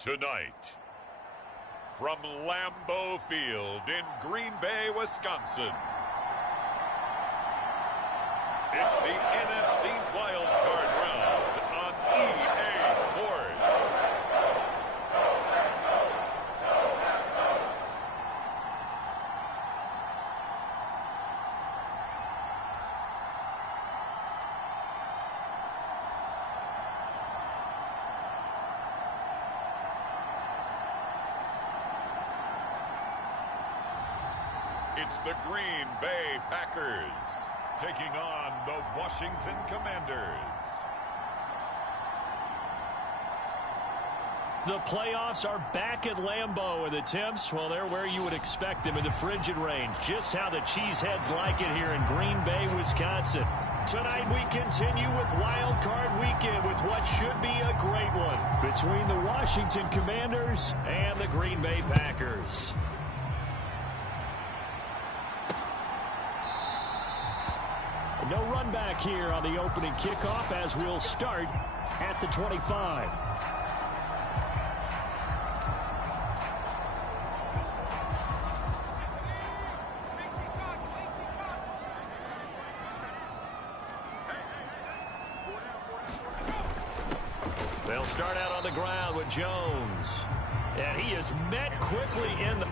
Tonight, from Lambeau Field in Green Bay, Wisconsin, it's the NFC Wild Card Round on EA Sports. It's the Green Bay Packers taking on the Washington Commanders. The playoffs are back at Lambeau, and the temps, well, they're where you would expect them in the frigid range. Just how the Cheeseheads like it here in Green Bay, Wisconsin. Tonight we continue with Wild Card Weekend with what should be a great one between the Washington Commanders and the Green Bay Packers. No run back here on the opening kickoff as we'll start at the 25. They'll start out on the ground with Jones. And he is met quickly in the...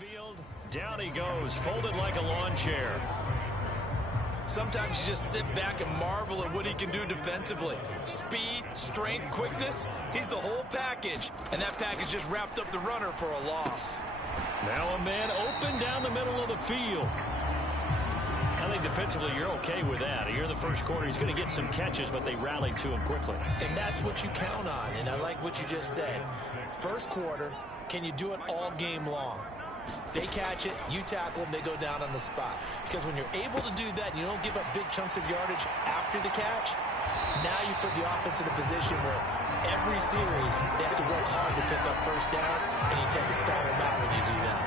Backfield, down he goes, folded like a lawn chair. Sometimes you just sit back and marvel at what he can do defensively. Speed, strength, quickness, he's the whole package. And that package just wrapped up the runner for a loss. Now a man open down the middle of the field. I think defensively you're okay with that. Here in the first quarter, he's going to get some catches, but they rallied to him quickly. And that's what you count on, and I like what you just said. First quarter, can you do it all game long? They catch it, you tackle them, they go down on the spot. Because when you're able to do that and you don't give up big chunks of yardage after the catch, now you put the offense in a position where every series they have to work hard to pick up first downs, and you tend to stall them out when you do that.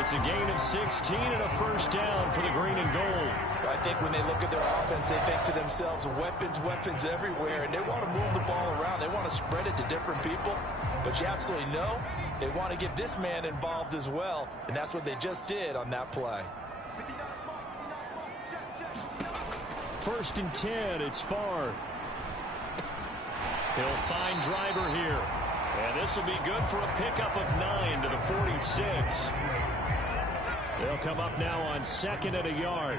It's a gain of 16 and a first down for the green and gold. I think when they look at their offense, they think to themselves, weapons everywhere, and they want to move the ball around. They want to spread it to different people. But you absolutely know they want to get this man involved as well, and that's what they just did on that play. First and 10, it's Favre. He'll find Driver here. And this will be good for a pickup of 9 to the 46. They'll come up now on second and a yard.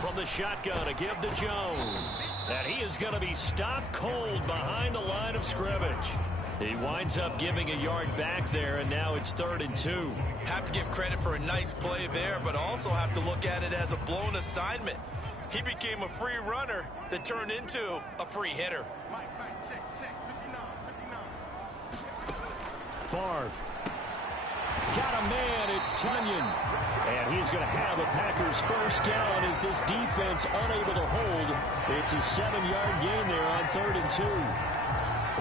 From the shotgun, a give to Jones. And he is going to be stopped cold behind the line of scrimmage. He winds up giving a yard back there, and now it's 3rd and 2. Have to give credit for a nice play there, but also have to look at it as a blown assignment. He became a free runner that turned into a free hitter. Favre. Got a man, it's Tunyon. And he's going to have a Packers first down as this defense unable to hold. It's a 7-yard gain there on 3rd and 2.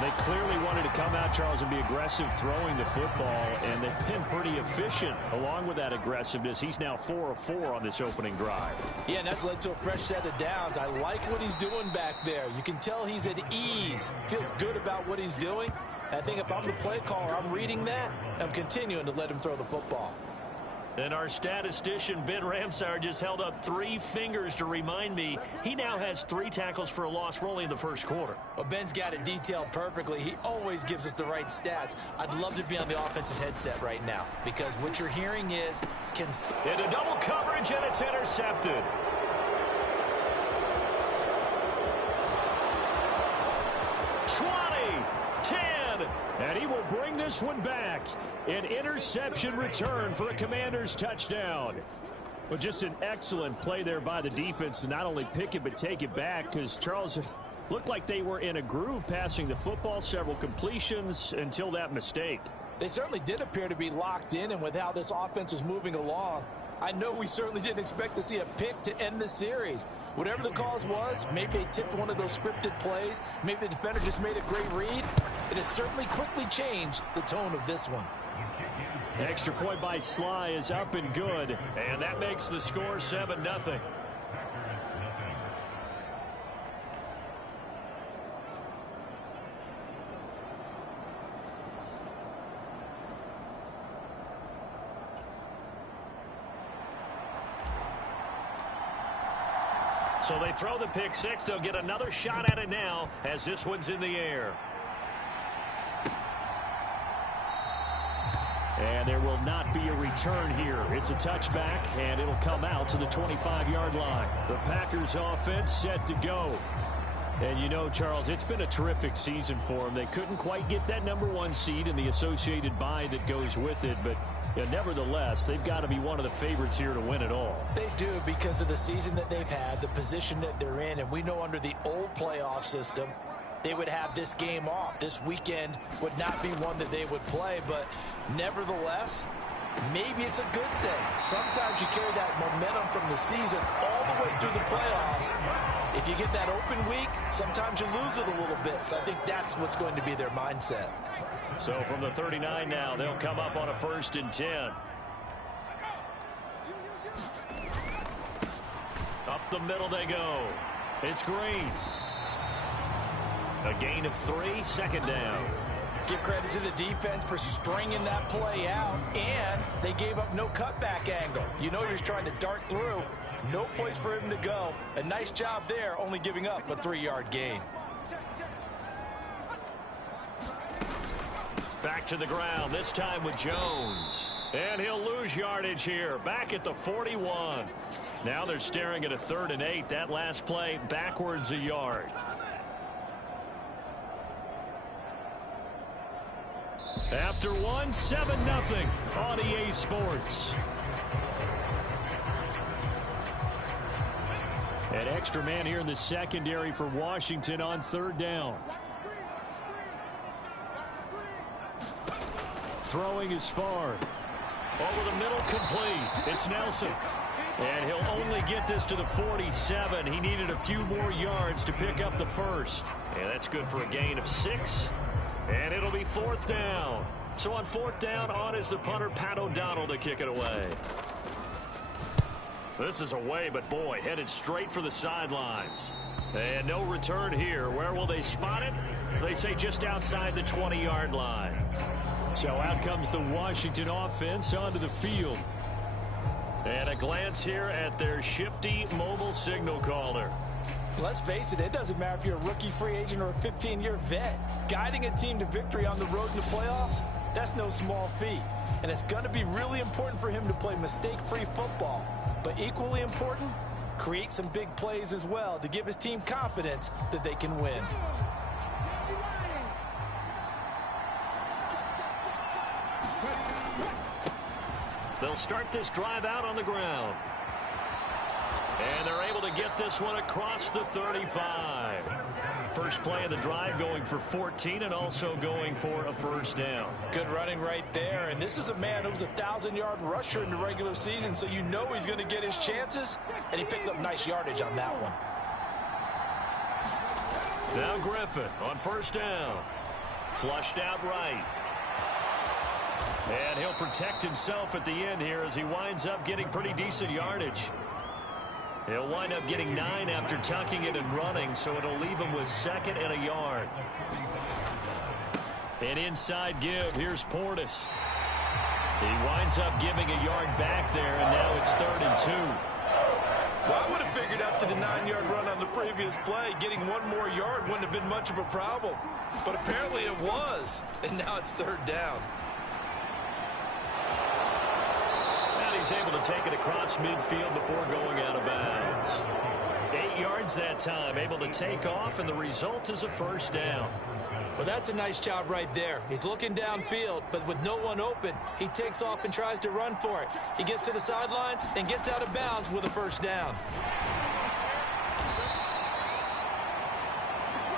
They clearly wanted to come out, Charles, and be aggressive throwing the football, and they've been pretty efficient along with that aggressiveness. He's now 4 of 4 on this opening drive. Yeah, and that's led to a fresh set of downs. I like what he's doing back there. You can tell he's at ease, feels good about what he's doing. I think if I'm the play caller, I'm reading that, and I'm continuing to let him throw the football. And our statistician, Ben Ramsauer, just held up 3 fingers to remind me he now has 3 tackles for a loss rolling in the first quarter. Well, Ben's got it detailed perfectly. He always gives us the right stats. I'd love to be on the offense's headset right now because what you're hearing is... Into double coverage, and it's intercepted. And he will bring this one back. An interception return for a Commanders touchdown. Well, just an excellent play there by the defense to not only pick it but take it back, because Charles looked like they were in a groove passing the football, several completions until that mistake. They certainly did appear to be locked in, and with how this offense was moving along, I know we certainly didn't expect to see a pick to end the series. Whatever the cause was, maybe they tipped one of those scripted plays, maybe the defender just made a great read. It has certainly quickly changed the tone of this one. Extra point by Sly is up and good, and that makes the score 7-0. So they throw the pick six. They'll get another shot at it now as this one's in the air. And there will not be a return here. It's a touchback, and it'll come out to the 25-yard line. The Packers offense set to go. And you know, Charles, it's been a terrific season for them. They couldn't quite get that #1 seed and the associated bye that goes with it, but nevertheless, they've got to be one of the favorites here to win it all. They do, because of the season that they've had, the position that they're in, and we know under the old playoff system, they would have this game off. This weekend would not be one that they would play, but nevertheless, maybe it's a good thing. Sometimes you carry that momentum from the season all the way through the playoffs. If you get that open week, sometimes you lose it a little bit. So I think that's what's going to be their mindset. So from the 39 now, they'll come up on a 1st and 10. Up the middle they go. It's Green. A gain of 3, 2nd down. Give credit to the defense for stringing that play out, and they gave up no cutback angle. You know you're trying to dart through. No place for him to go. A nice job there, only giving up a 3-yard gain. Back to the ground, this time with Jones. And he'll lose yardage here, back at the 41. Now they're staring at a 3rd and 8. That last play, backwards a yard. After one, 7-0 on EA Sports. An extra man here in the secondary for Washington on 3rd down. Throwing is far. Over the middle, complete. It's Nelson. And he'll only get this to the 47. He needed a few more yards to pick up the 1st. And that's good for a gain of 6. And it'll be 4th down. So on 4th down, on is the punter, Pat O'Donnell, to kick it away. This is away, but boy, headed straight for the sidelines. And no return here. Where will they spot it? They say just outside the 20-yard line. So out comes the Washington offense onto the field. And a glance here at their shifty mobile signal caller. Let's face it, it doesn't matter if you're a rookie free agent or a 15-year vet. Guiding a team to victory on the road in the playoffs, that's no small feat. And it's going to be really important for him to play mistake-free football. But equally important, create some big plays as well to give his team confidence that they can win. They'll start this drive out on the ground. And they're able to get this one across the 35. First play of the drive going for 14 and also going for a 1st down. Good running right there. And this is a man who was a 1,000-yard rusher in the regular season, so you know he's going to get his chances. And he picks up nice yardage on that one. Now Griffin on 1st down. Flushed out right. And he'll protect himself at the end here as he winds up getting pretty decent yardage. He'll wind up getting 9 after tucking it and running, so it'll leave him with 2nd and a yard. An inside give. Here's Portis. He winds up giving a yard back there, and now it's 3rd and 2. Well, I would have figured up to the 9-yard run on the previous play. Getting 1 more yard wouldn't have been much of a problem. But apparently it was, and now it's 3rd down. He's able to take it across midfield before going out of bounds. 8 yards that time, able to take off, and the result is a first down. Well, that's a nice job right there. He's looking downfield, but with no one open, he takes off and tries to run for it. He gets to the sidelines and gets out of bounds with a first down.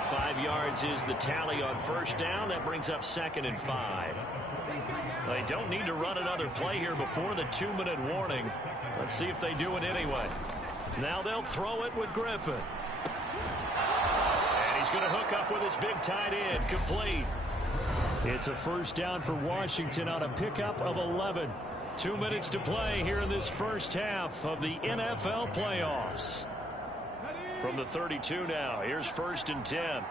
5 yards is the tally on first down. That brings up 2nd and 5. They don't need to run another play here before the 2-minute warning. Let's see if they do it anyway. Now they'll throw it with Griffin. And he's going to hook up with his big tight end, complete. It's a first down for Washington on a pickup of 11. 2 minutes to play here in this first half of the NFL playoffs. From the 32 now, here's 1st and 10.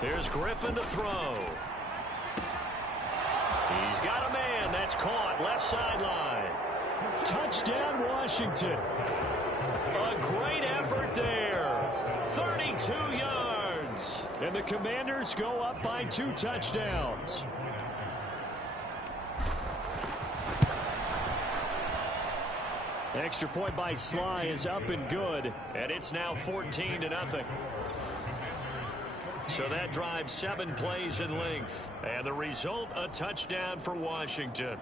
Here's Griffin to throw. He's got a man. That's caught left sideline. Touchdown, Washington. A great effort there. 32 yards. And the Commanders go up by 2 touchdowns. Extra point by Sly is up and good. And it's now 14-0. So that drives 7 plays in length. And the result, a touchdown for Washington.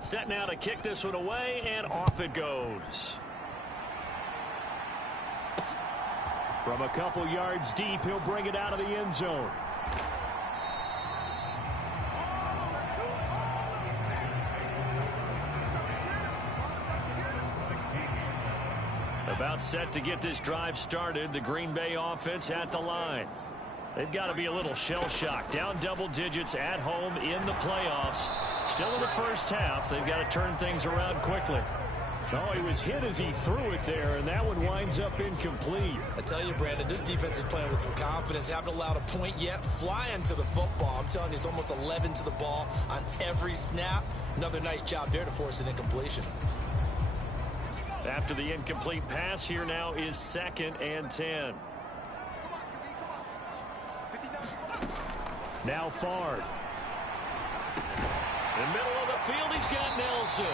Set now to kick this one away, and off it goes. From a couple yards deep, he'll bring it out of the end zone. About set to get this drive started. The Green Bay offense at the line. They've got to be a little shell-shocked. Down double digits at home in the playoffs. Still in the first half. They've got to turn things around quickly. Oh, he was hit as he threw it there, and that one winds up incomplete. I tell you, Brandon, this defense is playing with some confidence. Haven't allowed a point yet. Flying to the football. I'm telling you, it's almost 11 to the ball on every snap. Another nice job there to force an incompletion. After the incomplete pass, here now is 2nd and 10. Now Favre. In the middle of the field, he's got Nelson.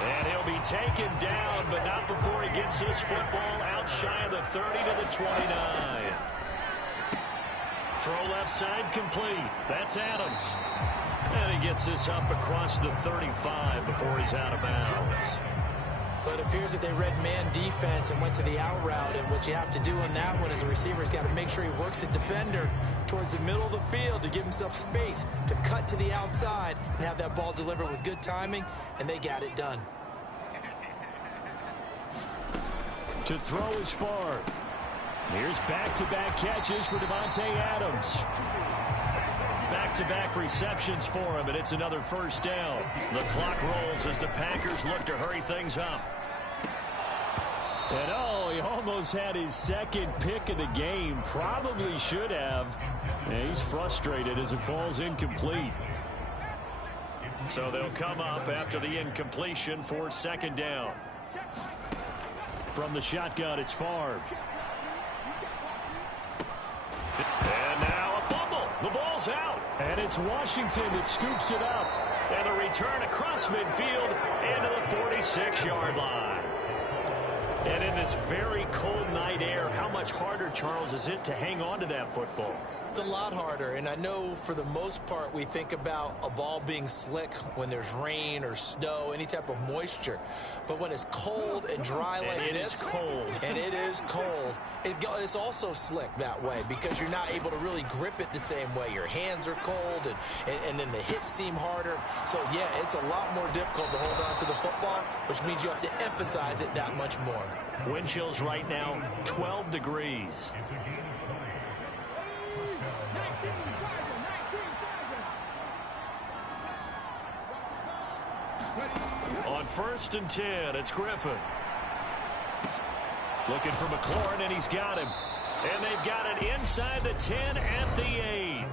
And he'll be taken down, but not before he gets this football out shy of the 30 to the 29. Throw left side complete. That's Adams. And he gets this up across the 35 before he's out of bounds. But it appears that they read man defense and went to the out route. And what you have to do in that one is the receiver's got to make sure he works the defender towards the middle of the field to give himself space to cut to the outside and have that ball delivered with good timing, and they got it done. To throw is Favre. Here's back-to-back catches for Davante Adams. Back-to-back receptions for him, and it's another first down. The clock rolls as the Packers look to hurry things up. And oh, he almost had his 2nd pick of the game. Probably should have. And he's frustrated as it falls incomplete. So they'll come up after the incompletion for 2nd down. From the shotgun, it's Favre. And now a fumble. The ball's out. And it's Washington that scoops it up. And a return across midfield into the 46-yard line. And in this very cold night air, how much harder, Charles, is it to hang on to that football? It's a lot harder, and I know for the most part we think about a ball being slick when there's rain or snow, any type of moisture. But when it's cold and dry like this, and it is cold, it's also slick that way because you're not able to really grip it the same way. Your hands are cold, and then the hits seem harder. So, yeah, it's a lot more difficult to hold on to the football, which means you have to emphasize it that much more. Wind chills right now, 12 degrees. On 1st and 10, it's Griffin. Looking for McLaurin, and he's got him. And they've got it inside the 10 at the 8.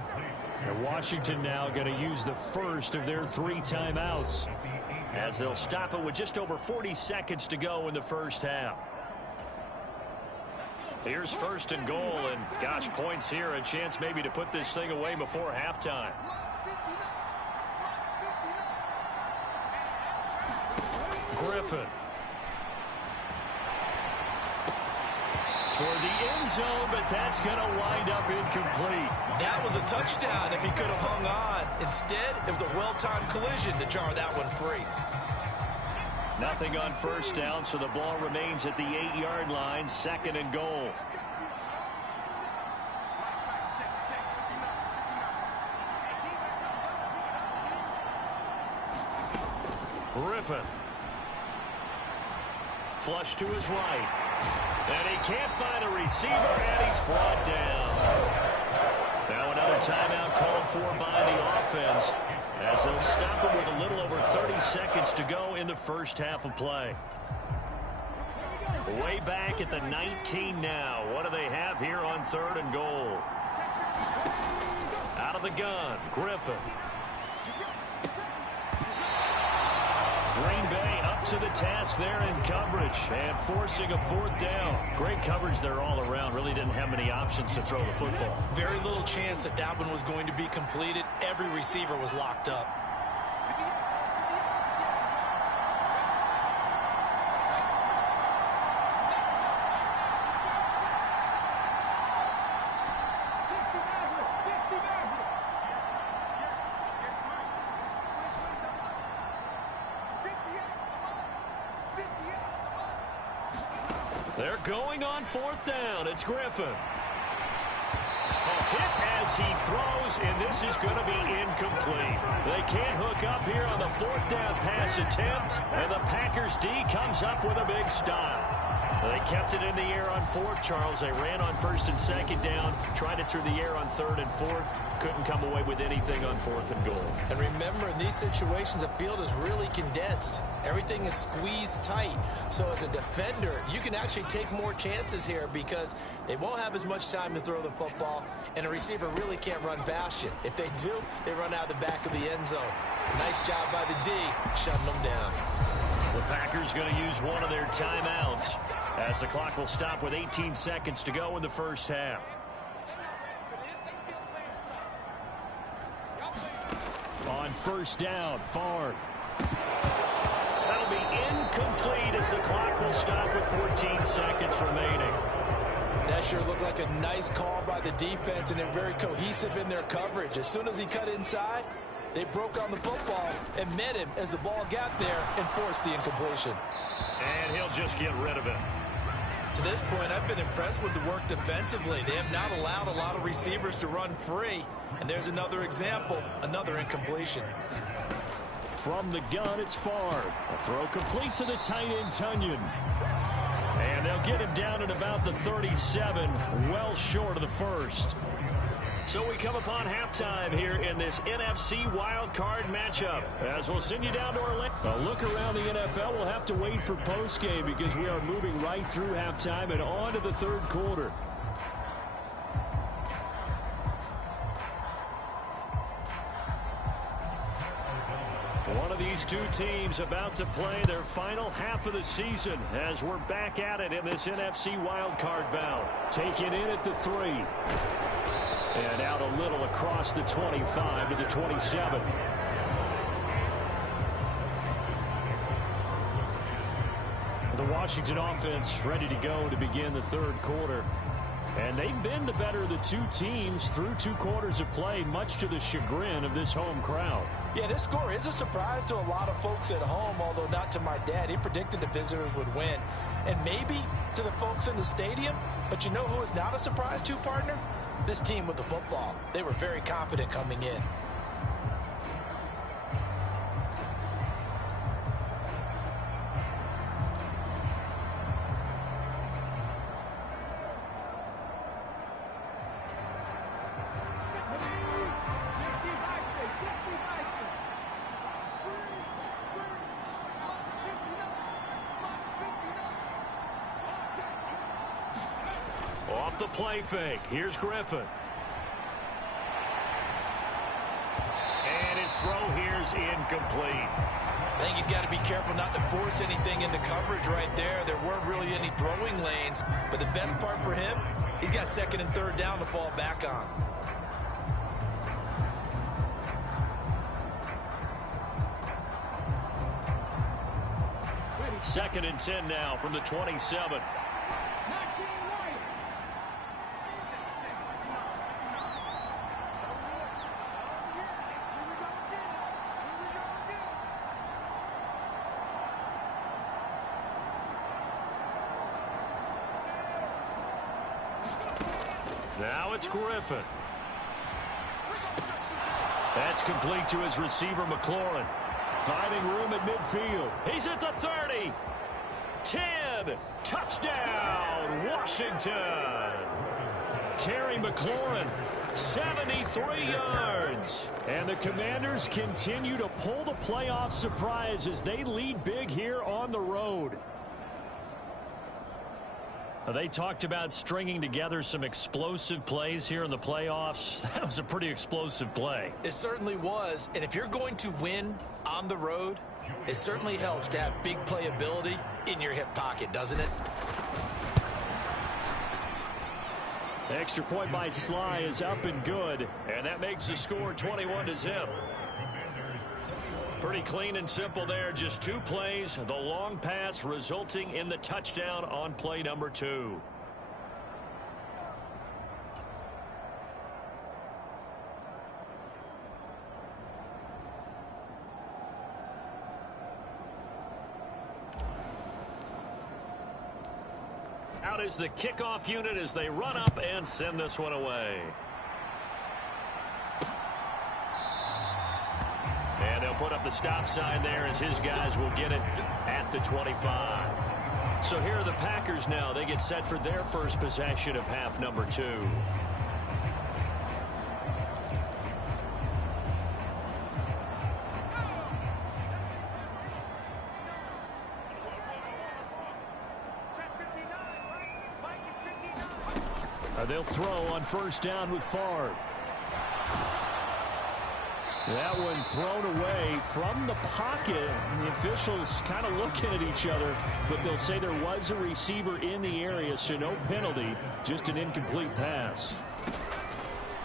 And Washington now going to use the first of their 3 timeouts as they'll stop it with just over 40 seconds to go in the first half. Here's 1st and goal, and gosh, points here, a chance maybe to put this thing away before halftime. Griffin. Toward the end zone, but that's going to wind up incomplete. That was a touchdown if he could have hung on. Instead, it was a well-timed collision to jar that one free. Nothing on first down, so the ball remains at the 8-yard line, 2nd and goal. Griffin. Flush to his right. And he can't find a receiver, and he's brought down. Now another timeout called for by the offense, as they'll stop him with a little over 30 seconds to go in the first half of play. Way back at the 19 now. What do they have here on 3rd and goal? Out of the gun, Griffin. Green Bay up to the task there in coverage and forcing a 4th down. Great coverage there all around. Really didn't have many options to throw the football. Very little chance that that one was going to be completed. Every receiver was locked up. They're going on 4th down. It's Griffin. A hit as he throws, and this is going to be incomplete. They can't hook up here on the 4th down pass attempt, and the Packers D comes up with a big stop. They kept it in the air on 4th, Charles. They ran on 1st and 2nd down, tried it through the air on 3rd and 4th. Couldn't come away with anything on 4th and goal. And remember, in these situations, the field is really condensed. Everything is squeezed tight. So as a defender, you can actually take more chances here because they won't have as much time to throw the football, and a receiver really can't run past you. If they do, they run out the back of the end zone. Nice job by the D, shutting them down. The Packers going to use one of their timeouts as the clock will stop with 18 seconds to go in the first half. On 1st down, Favre. That'll be incomplete as the clock will stop with 14 seconds remaining. That sure looked like a nice call by the defense, and they're very cohesive in their coverage. As soon as he cut inside, they broke on the football and met him as the ball got there and forced the incompletion. And he'll just get rid of it. To this point, I've been impressed with the work defensively. They have not allowed a lot of receivers to run free. And there's another example, another incompletion. From the gun, it's Favre. A throw complete to the tight end, Tunyon. And they'll get him down at about the 37, well short of the first. So we come upon halftime here in this NFC wildcard matchup, as we'll send you down to Orlando. A look around the NFL, we'll have to wait for postgame because we are moving right through halftime and on to the 3rd quarter. One of these two teams about to play their final half of the season as we're back at it in this NFC wildcard bout. Taken in at the 3. And out a little across the 25 to the 27. The Washington offense ready to go to begin the 3rd quarter. And they've been the better of the two teams through 2 quarters of play, much to the chagrin of this home crowd. Yeah, this score is a surprise to a lot of folks at home, although not to my dad. He predicted the visitors would win. And maybe to the folks in the stadium. But you know who is not a surprise to, partner? This team with the football. They were very confident coming in. Off the play fake. Here's Griffin. And his throw here's incomplete. I think he's got to be careful not to force anything into coverage right there. There weren't really any throwing lanes, but the best part for him, he's got 2nd and 3rd down to fall back on. 2nd and 10 now from the 27. Now it's Griffin. That's complete to his receiver, McLaurin. Finding room at midfield. He's at the 30. 10. Touchdown, Washington. Terry McLaurin, 73 yards. And the Commanders continue to pull the playoff surprise as they lead big here on the road. They talked about stringing together some explosive plays here in the playoffs. That was a pretty explosive play. It certainly was. And if you're going to win on the road, it certainly helps to have big playability in your hip pocket, doesn't it? The extra point by Sly is up and good. And that makes the score 21-0. Pretty clean and simple there. Just 2 plays. The long pass resulting in the touchdown on play number 2. Out is the kickoff unit as they run up and send this one away. And they'll put up the stop sign there as his guys will get it at the 25. So here are the Packers now. They get set for their first possession of half number 2. They'll throw on first down with Favre. That one thrown away from the pocket. The officials kind of looking at each other, but they'll say there was a receiver in the area, so no penalty, just an incomplete pass.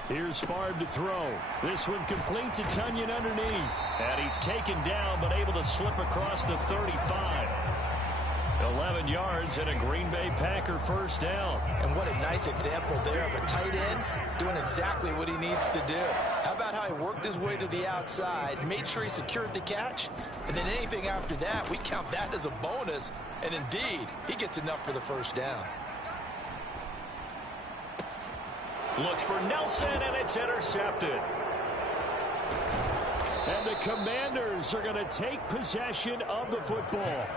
Here's Favre to throw. This one complete to Tunyon underneath. And he's taken down, but able to slip across the 35. 11 yards and a Green Bay Packer first down. And what a nice example there of a tight end doing exactly what he needs to do. How about how he worked his way to the outside, made sure he secured the catch, and then anything after that, we count that as a bonus. And indeed, he gets enough for the first down. Looks for Nelson, and it's intercepted. And the Commanders are going to take possession of the football.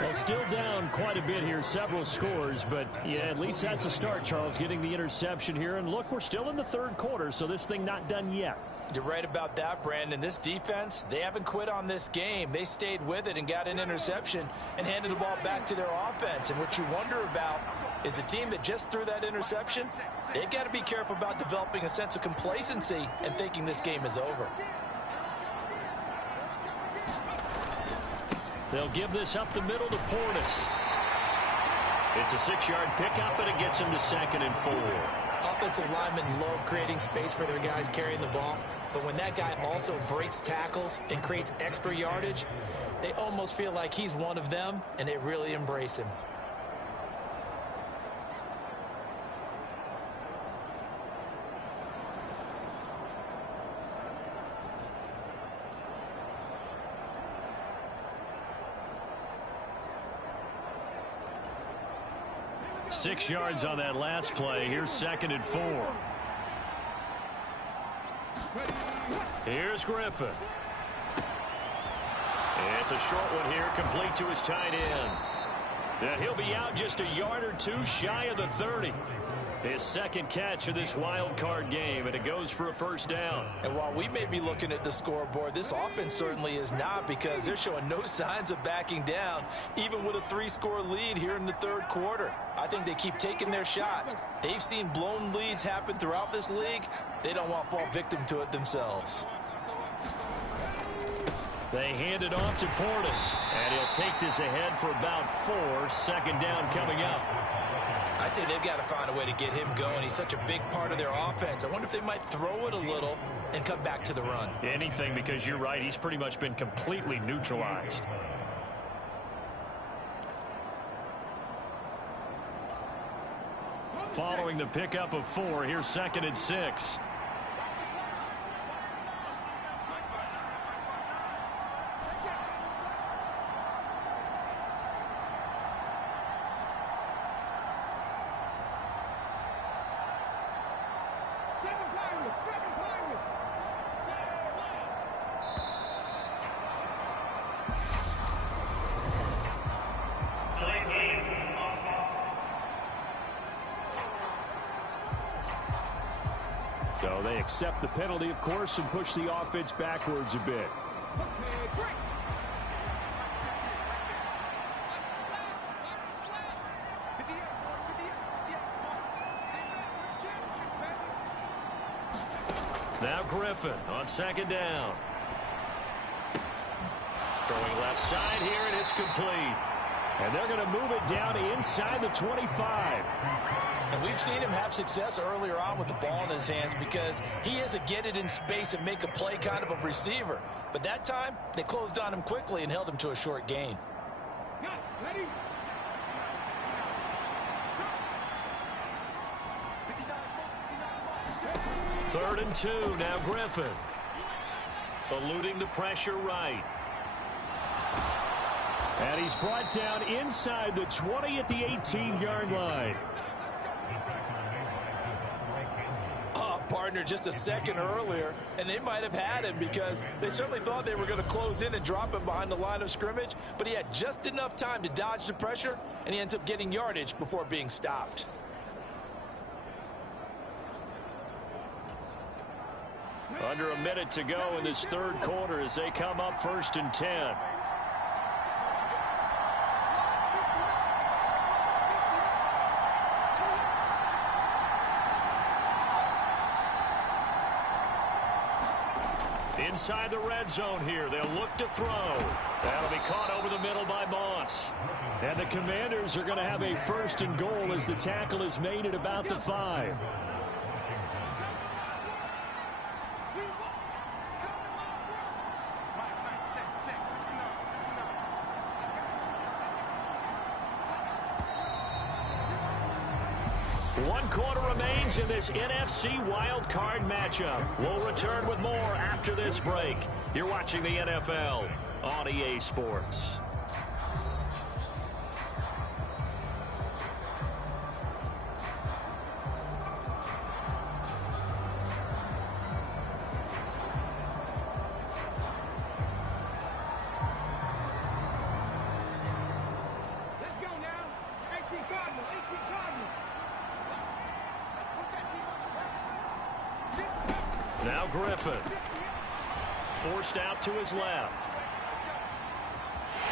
Well, still down quite a bit here, several scores, but yeah, at least that's a start, Charles, getting the interception here. And look, we're still in the third quarter, so this thing not done yet. You're right about that, Brandon. This defense, they haven't quit on this game. They stayed with it and got an interception and handed the ball back to their offense. And what you wonder about is the team that just threw that interception, they've got to be careful about developing a sense of complacency and thinking this game is over. They'll give this up the middle to Portis. It's a 6-yard pickup, and it gets him to 2nd and 4. Offensive linemen love creating space for their guys carrying the ball. But when that guy also breaks tackles and creates extra yardage, they almost feel like he's one of them, and they really embrace him. Six yards on that last play. Here's 2nd and 4. Here's Griffin. It's a short one here, complete to his tight end. And he'll be out just a yard or two shy of the 30. His second catch of this wild card game, and it goes for a first down. And while we may be looking at the scoreboard, this offense certainly is not, because they're showing no signs of backing down, even with a 3-score lead here in the third quarter. I think they keep taking their shots. They've seen blown leads happen throughout this league. They don't want to fall victim to it themselves. They hand it off to Portis, and he'll take this ahead for about 4. Second down coming up. I'd say they've got to find a way to get him going. He's such a big part of their offense. I wonder if they might throw it a little and come back to the run. Anything, because you're right. He's pretty much been completely neutralized. Following the pickup of 4, here's 2nd and 6. So they accept the penalty, of course, and push the offense backwards a bit. Now Griffin on 2nd down. Throwing left side here, and it's complete. And they're going to move it down inside the 25. And we've seen him have success earlier on with the ball in his hands because he is a get it in space and make a play kind of a receiver. But that time, they closed on him quickly and held him to a short gain. Ready? Third and 2, now Griffin. Eluding the pressure right. And he's brought down inside the 20 at the 18-yard line. Partner just a second earlier, and they might have had him because they certainly thought they were going to close in and drop him behind the line of scrimmage, but he had just enough time to dodge the pressure, and he ends up getting yardage before being stopped. Under a minute to go in this third quarter as they come up 1st and 10. Inside the red zone here. They'll look to throw. That'll be caught over the middle by Moss. And the Commanders are going to have a 1st and goal as the tackle is made at about the 5. One quarter remains in this NFC Wild Card matchup. We'll return with more after this break. You're watching the NFL on EA Sports. Let's go now. 18 Cardinals. 18 Cardinals. Now Griffin. Forced out to his left.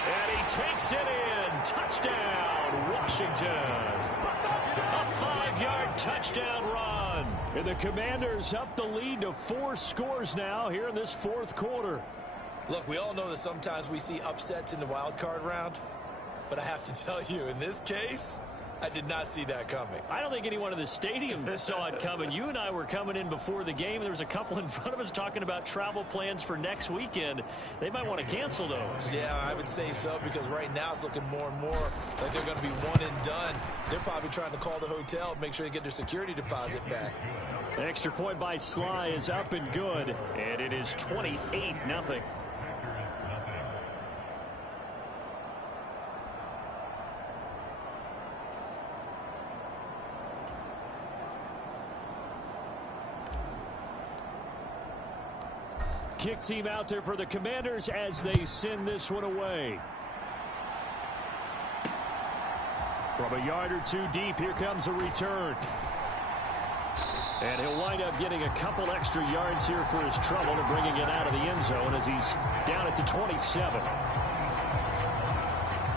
And he takes it in. Touchdown, Washington. A 5-yard touchdown run. And the Commanders up the lead to 4 scores now here in this 4th quarter. Look, we all know that sometimes we see upsets in the wild card round, but I have to tell you, in this case, I did not see that coming. I don't think anyone in the stadium saw it coming. You and I were coming in before the game. There was a couple in front of us talking about travel plans for next weekend. They might want to cancel those. Yeah, I would say so, because right now it's looking more and more like they're going to be one and done. They're probably trying to call the hotel, make sure they get their security deposit back. The extra point by Sly is up and good, and it is 28-0. Kick team out there for the Commanders as they send this one away. From a yard or two deep, here comes a return. And he'll wind up getting a couple extra yards here for his trouble and bringing it out of the end zone as he's down at the 27.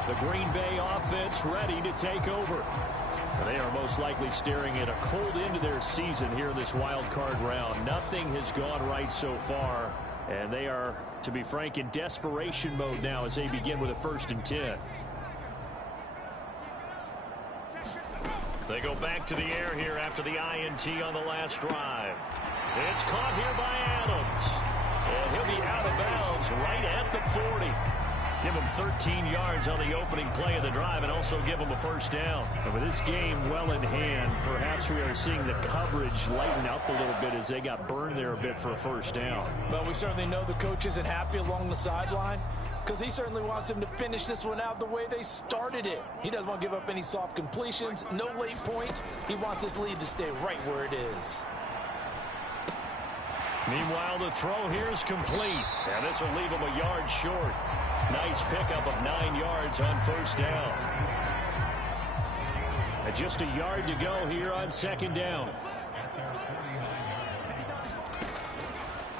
The Green Bay offense ready to take over. They are most likely staring at a cold end to their season here in this wild card round. Nothing has gone right so far, and they are, to be frank, in desperation mode now as they begin with a 1st and 10. They go back to the air here after the INT on the last drive. It's caught here by Adams. And he'll be out of bounds right at the 40. Give him 13 yards on the opening play of the drive and also give him a first down. And with this game well in hand, perhaps we are seeing the coverage lighten up a little bit as they got burned there a bit for a first down. But we certainly know the coach isn't happy along the sideline because he certainly wants them to finish this one out the way they started it. He doesn't want to give up any soft completions, no late points. He wants his lead to stay right where it is. Meanwhile, the throw here is complete. And this will leave him a yard short. Nice pickup of 9 yards on first down. And just a yard to go here on second down.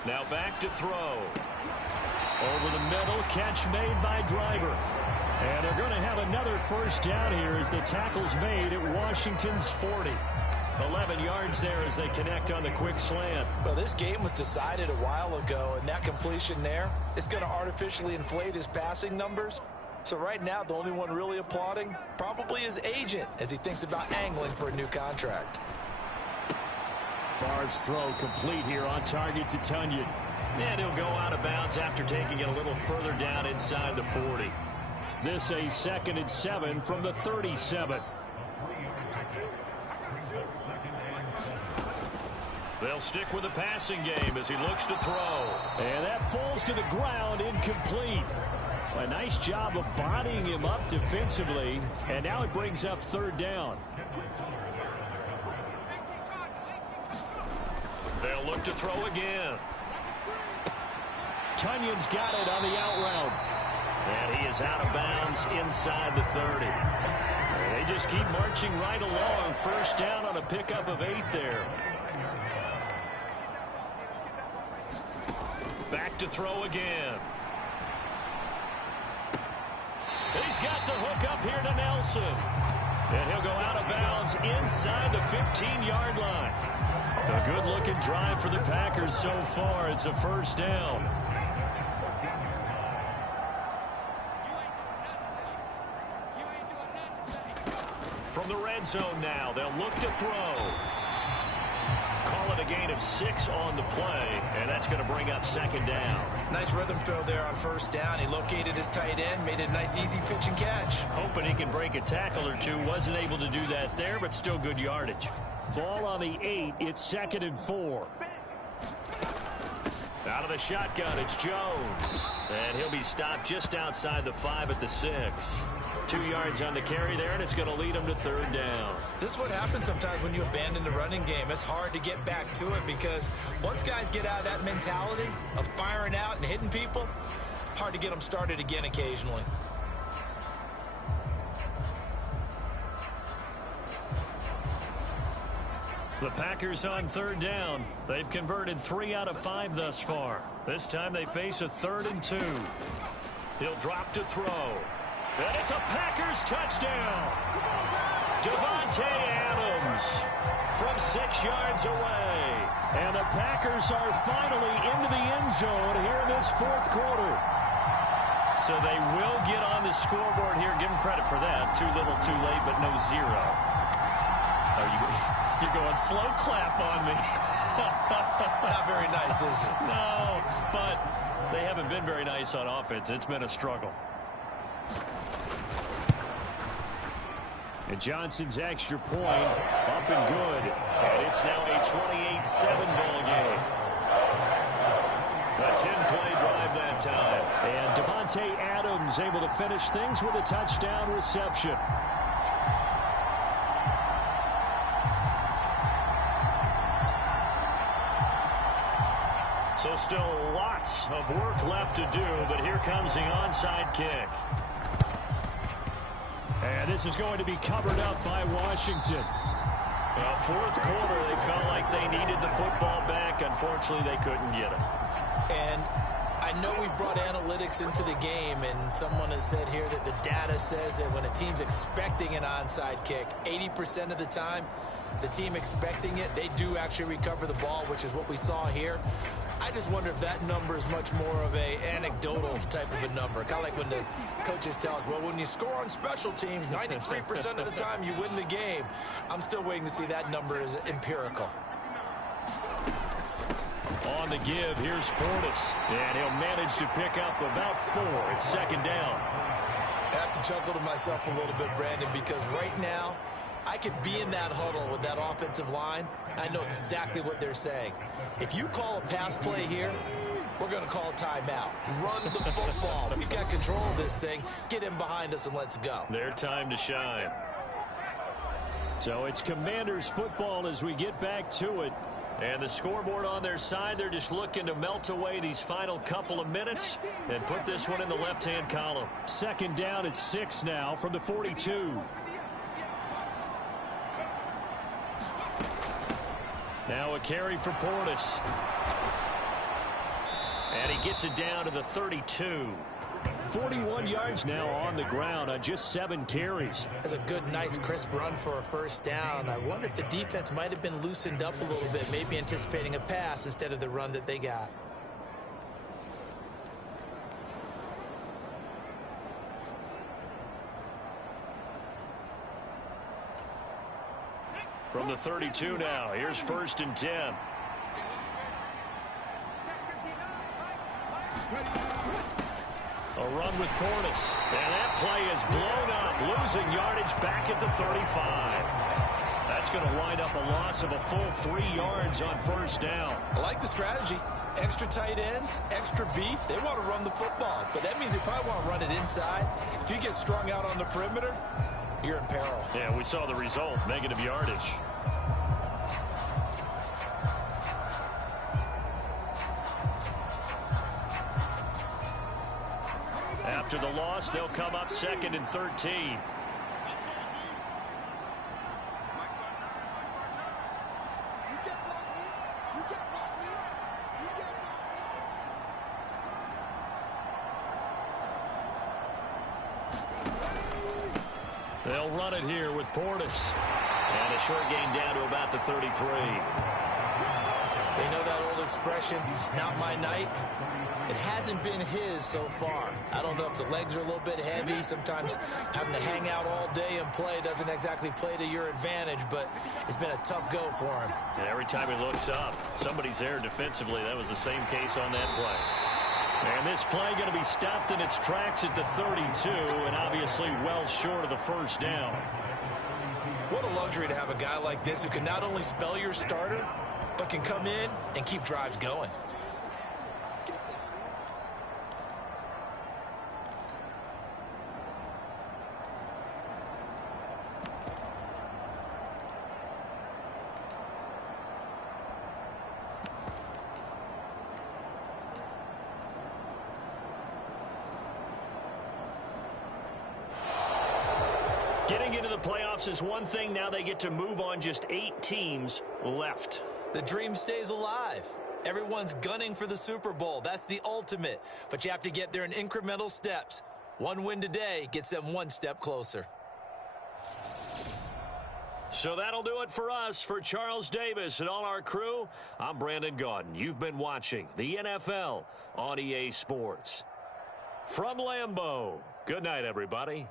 Now back to throw. Over the middle, catch made by Driver. And they're going to have another first down here as the tackle's made at Washington's 40. 11 yards there as they connect on the quick slant. Well, this game was decided a while ago, and that completion there is going to artificially inflate his passing numbers. So right now, the only one really applauding probably his agent as he thinks about angling for a new contract. Favre's throw complete here on target to Tunyon. And he'll go out of bounds after taking it a little further down inside the 40. This a 2nd and 7 from the 37. They'll stick with the passing game as he looks to throw. And that falls to the ground, incomplete. A nice job of bodying him up defensively. And now it brings up third down. They'll look to throw again. Tunyon's got it on the out route. And he is out of bounds inside the 30. And they just keep marching right along. First down on a pickup of 8 there. Back to throw again. He's got the hook up here to Nelson. And he'll go out of bounds inside the 15-yard line. A good-looking drive for the Packers so far. It's a first down. From the red zone now, they'll look to throw. Call it a gain of 6 on the play, and that's going to bring up second down. Nice rhythm throw there on first down. He located his tight end, made it a nice easy pitch and catch. Hoping he can break a tackle or two. Wasn't able to do that there, but still good yardage. Ball on the 8. It's 2nd and 4. Out of the shotgun, it's Jones. And he'll be stopped just outside the 5 at the 6. 2 yards on the carry there, and it's going to lead him to third down. This is what happens sometimes when you abandon the running game. It's hard to get back to it because once guys get out of that mentality of firing out and hitting people, hard to get them started again occasionally. The Packers on third down. They've converted 3 out of 5 thus far. This time they face a 3rd and 2. He'll drop to throw. And it's a Packers touchdown. Davante Adams from 6 yards away. And the Packers are finally into the end zone here in this 4th quarter. So they will get on the scoreboard here. Give them credit for that. Too little, too late, but no 0. You're going slow clap on me. Not very nice, is it? No, but they haven't been very nice on offense. It's been a struggle. And Johnson's extra point up and good. And it's now a 28-7 ball game. A 10-play drive that time. And Davante Adams able to finish things with a touchdown reception. So still lots of work left to do, but here comes the onside kick. And this is going to be covered up by Washington. Well, 4th quarter, they felt like they needed the football back. Unfortunately, they couldn't get it. And I I know we've brought analytics into the game, and someone has said here that the data says that when a team's expecting an onside kick, 80% of the time, the team expecting it, they do actually recover the ball, which is what we saw here. I just wonder if that number is much more of a anecdotal type of a number. Kind of like when the coaches tell us, well, when you score on special teams, 93% of the time you win the game. I'm still waiting to see that number is empirical. On the give, here's Portis. And he'll manage to pick up about 4. It's second down. I have to chuckle to myself a little bit, Brandon, because right now, I could be in that huddle with that offensive line. I know exactly what they're saying. If you call a pass play here, we're going to call a timeout. Run the football. We've got control of this thing. Get in behind us and let's go. Their time to shine. So it's Commanders football as we get back to it. And the scoreboard on their side, they're just looking to melt away these final couple of minutes and put this one in the left-hand column. Second down at 6 now from the 42. Now a carry for Portis. And he gets it down to the 32. 41 yards now on the ground on just 7 carries. That's a good, nice, crisp run for a first down. I wonder if the defense might have been loosened up a little bit, maybe anticipating a pass instead of the run that they got. From the 32 now, here's 1st and 10. A run with Portis. And that play is blown up, losing yardage back at the 35. That's going to wind up a loss of a full 3 yards on 1st down. I like the strategy. Extra tight ends, extra beef. They want to run the football, but that means they probably want to run it inside. If you get strung out on the perimeter, you're in peril. Yeah, we saw the result, negative yardage. After the loss, they'll come up 2nd and 13. They'll run it here with Portis. And a short gain down to about the 33. They know that old expression, it's not my night. It hasn't been his so far. I don't know if the legs are a little bit heavy. Sometimes having to hang out all day and play doesn't exactly play to your advantage, but it's been a tough go for him. And every time he looks up, somebody's there defensively. That was the same case on that play. And this play going to be stopped in its tracks at the 32, and obviously well short of the 1st down. What a luxury to have a guy like this who can not only spell your starter, but can come in and keep drives going. Getting into the playoffs is one thing. Now they get to move on. Just 8 teams left. The dream stays alive. Everyone's gunning for the Super Bowl. That's the ultimate. But you have to get there in incremental steps. One win today gets them one step closer. So that'll do it for us. For Charles Davis and all our crew, I'm Brandon Gaudin. You've been watching the NFL on EA Sports. From Lambeau, good night, everybody.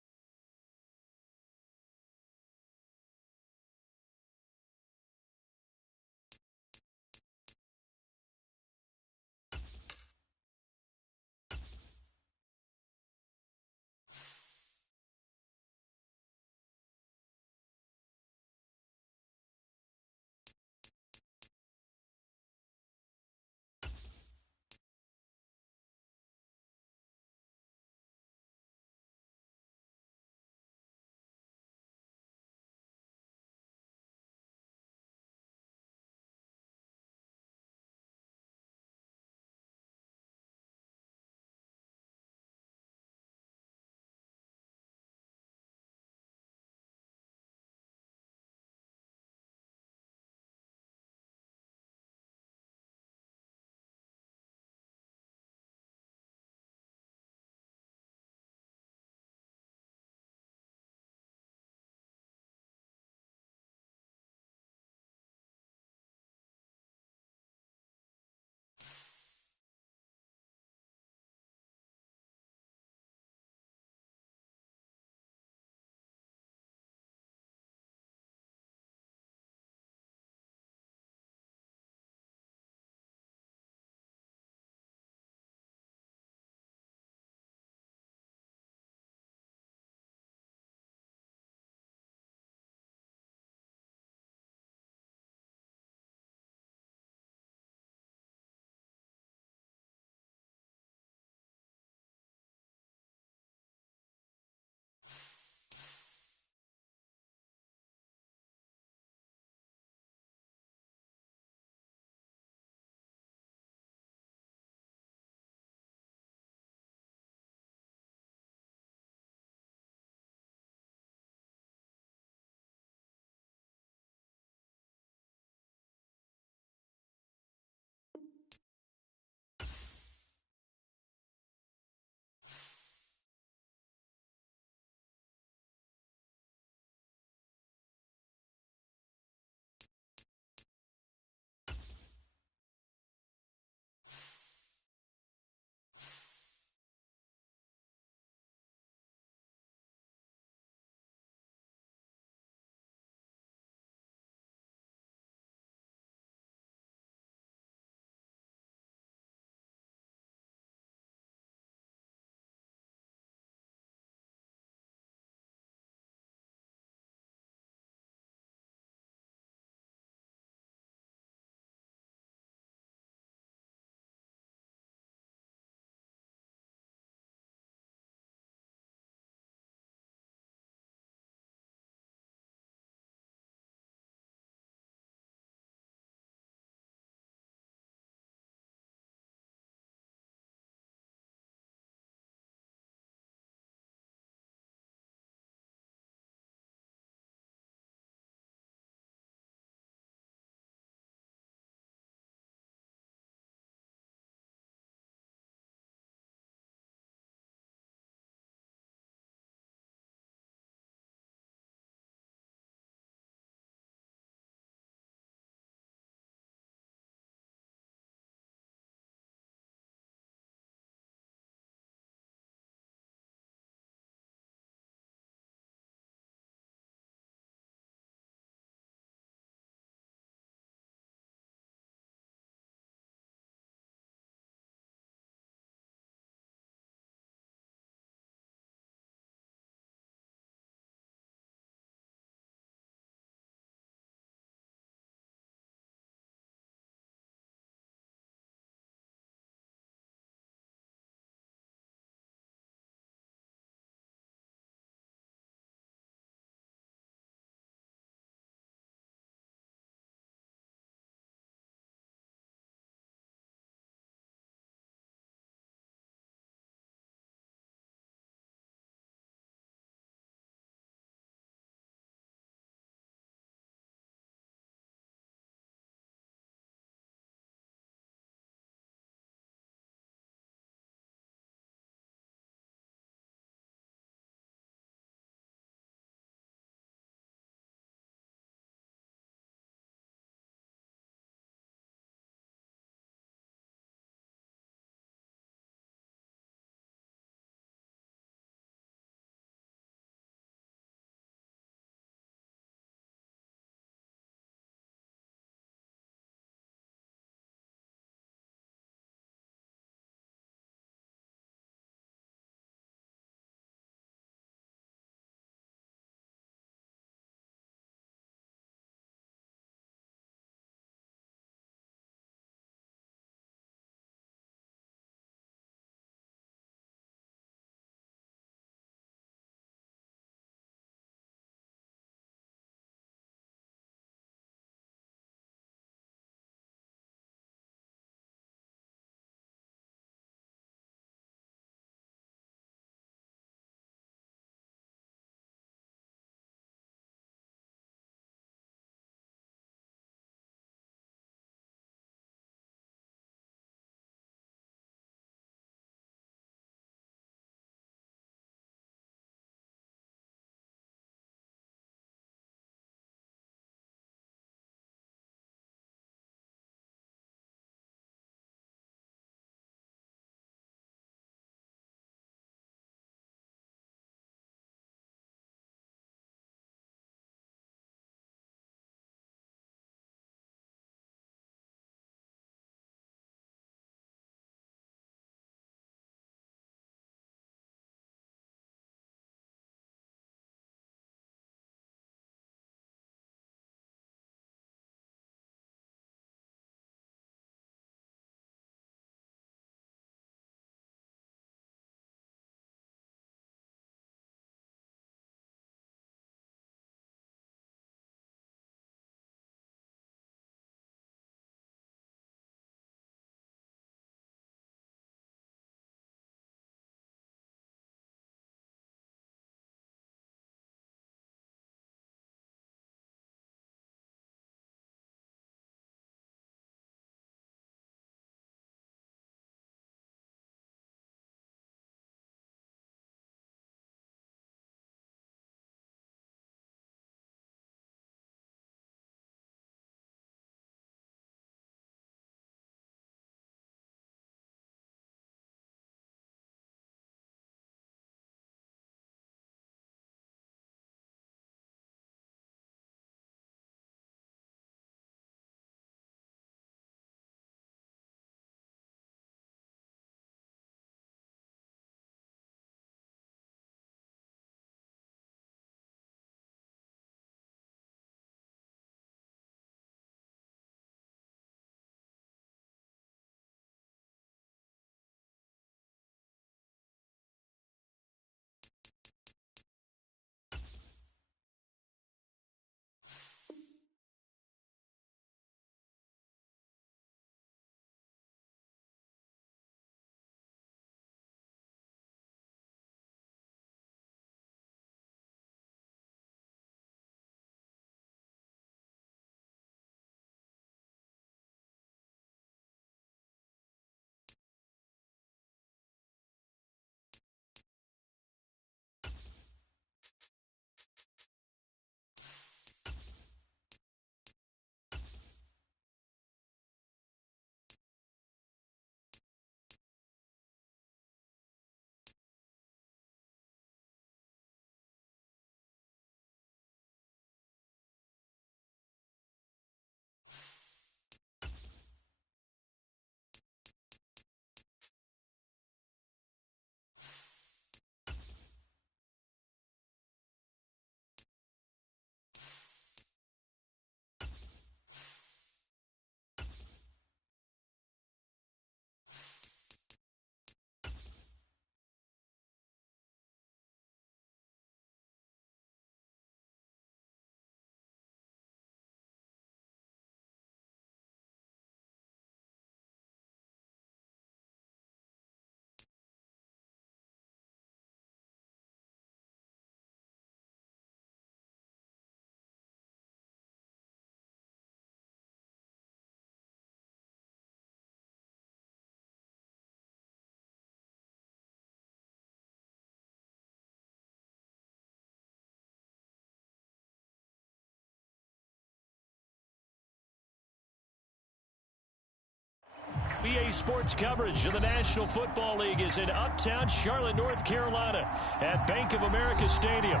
EA Sports coverage of the National Football League is in uptown Charlotte, North Carolina at Bank of America Stadium.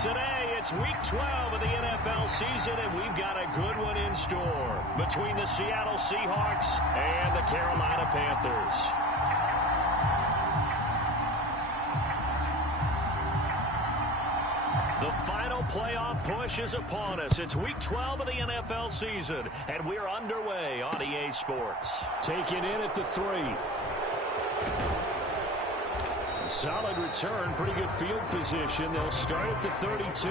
Today, it's Week 12 of the NFL season, and we've got a good one in store between the Seattle Seahawks and the Carolina Panthers. The final playoff push is upon us. It's Week 12 of the NFL season, and we're underway on EA Sports. Taken in at the 3. Solid return, pretty good field position. They'll start at the 32.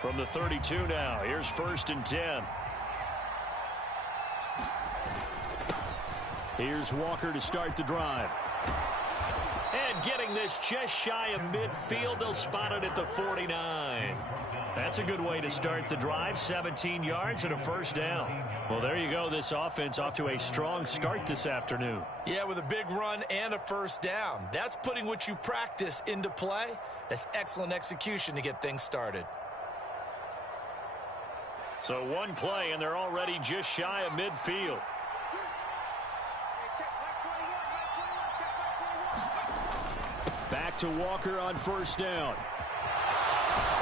From the 32 now, here's 1st and 10. Here's Walker to start the drive. And getting this just shy of midfield, they'll spot it at the 49. That's a good way to start the drive, 17 yards and a 1st down. Well, there you go. This offense off to a strong start this afternoon. Yeah, with a big run and a 1st down. That's putting what you practice into play. That's excellent execution to get things started. So one play, and they're already just shy of midfield. Back to Walker on 1st down.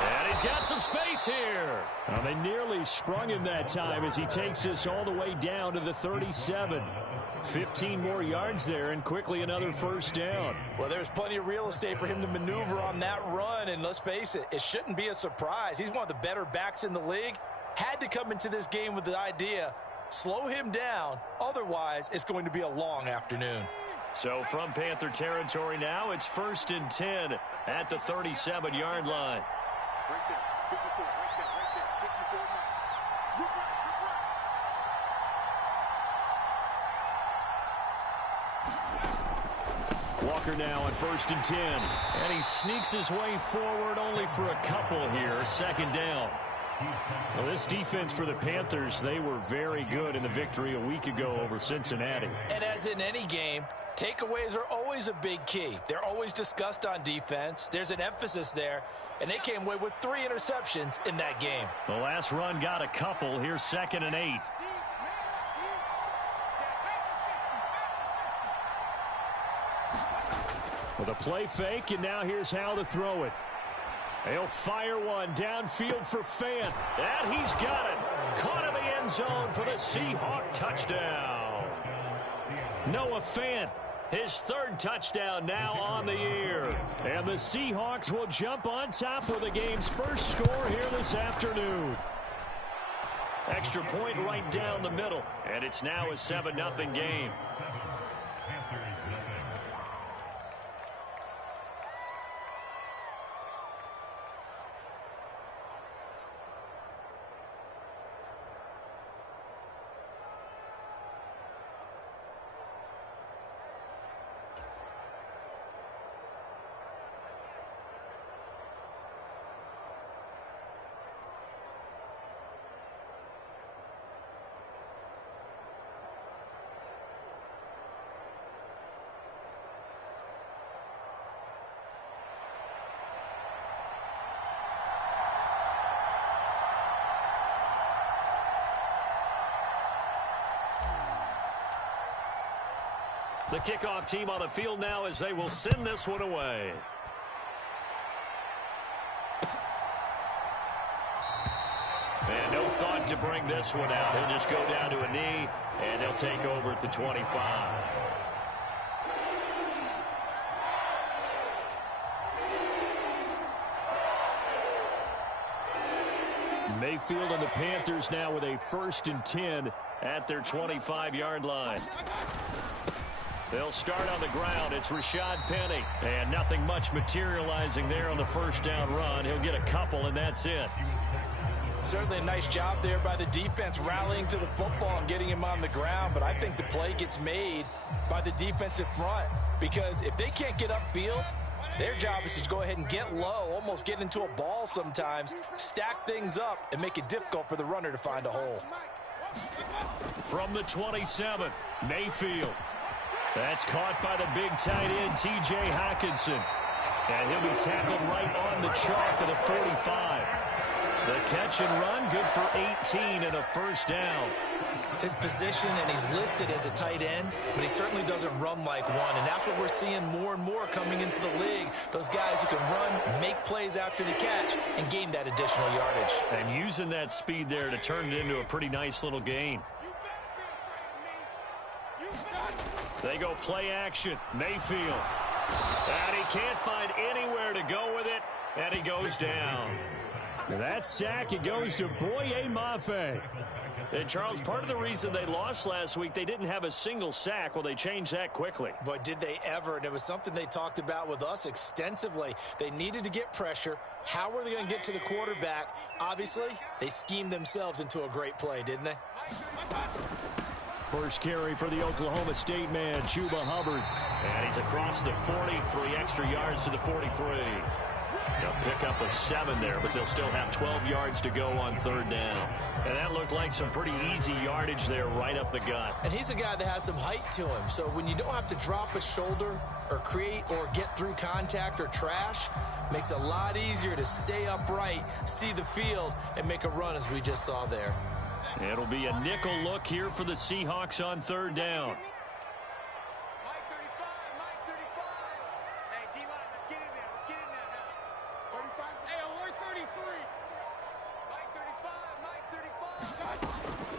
And he's got some space here. Well, they nearly sprung him that time as he takes us all the way down to the 37. 15 more yards there, and quickly another 1st down. Well, there's plenty of real estate for him to maneuver on that run, and let's face it, it shouldn't be a surprise. He's one of the better backs in the league. Had to come into this game with the idea, slow him down, otherwise it's going to be a long afternoon. So from Panther territory now, it's 1st and 10 at the 37-yard line. Walker now on 1st and 10. And he sneaks his way forward only for a couple here, 2nd down. Well, this defense for the Panthers, they were very good in the victory a week ago over Cincinnati. And as in any game, takeaways are always a big key. They're always discussed on defense. There's an emphasis there, and they came away with 3 interceptions in that game. The last run got a couple. Here's 2nd and 8. With a play fake, and now here's how to throw it. He'll fire one downfield for Fant. And he's got it. Caught in the end zone for the Seahawk touchdown. Noah Fant, his 3rd touchdown now on the year. And the Seahawks will jump on top with the game's first score here this afternoon. Extra point right down the middle. And it's now a 7-0 game. The kickoff team on the field now as they will send this one away. And no thought to bring this one out. He'll just go down to a knee, and they'll take over at the 25. Mayfield and the Panthers now with a 1st and 10 at their 25-yard line. They'll start on the ground. It's Rashad Penny. And nothing much materializing there on the 1st down run. He'll get a couple, and that's it. Certainly a nice job there by the defense rallying to the football and getting him on the ground, but I think the play gets made by the defensive front because if they can't get upfield, their job is to go ahead and get low, almost get into a ball sometimes, stack things up, and make it difficult for the runner to find a hole. From the 27, Mayfield. That's caught by the big tight end, T.J. Hockenson. And he'll be tackled right on the chalk of the 45. The catch and run, good for 18 and a first down. His position, and he's listed as a tight end, but he certainly doesn't run like one, and that's what we're seeing more and more coming into the league. Those guys who can run, make plays after the catch, and gain that additional yardage. And using that speed there to turn it into a pretty nice little gain. They go play action. Mayfield. And he can't find anywhere to go with it, and he goes down. That sack, it goes to Boye Mafe. And, Charles, part of the reason they lost last week, they didn't have a single sack. Well, they changed that quickly. But did they ever? And it was something they talked about with us extensively. They needed to get pressure. How were they going to get to the quarterback? Obviously, they schemed themselves into a great play, didn't they? First carry for the Oklahoma State man, Chuba Hubbard. And he's across the 40, 3 extra yards to the 43. They'll pick up a 7 there, but they'll still have 12 yards to go on third down. And that looked like some pretty easy yardage there right up the gut. And he's a guy that has some height to him. So when you don't have to drop a shoulder or create or get through contact or trash, makes it a lot easier to stay upright, see the field, and make a run as we just saw there. It'll be a nickel look here for the Seahawks on third down.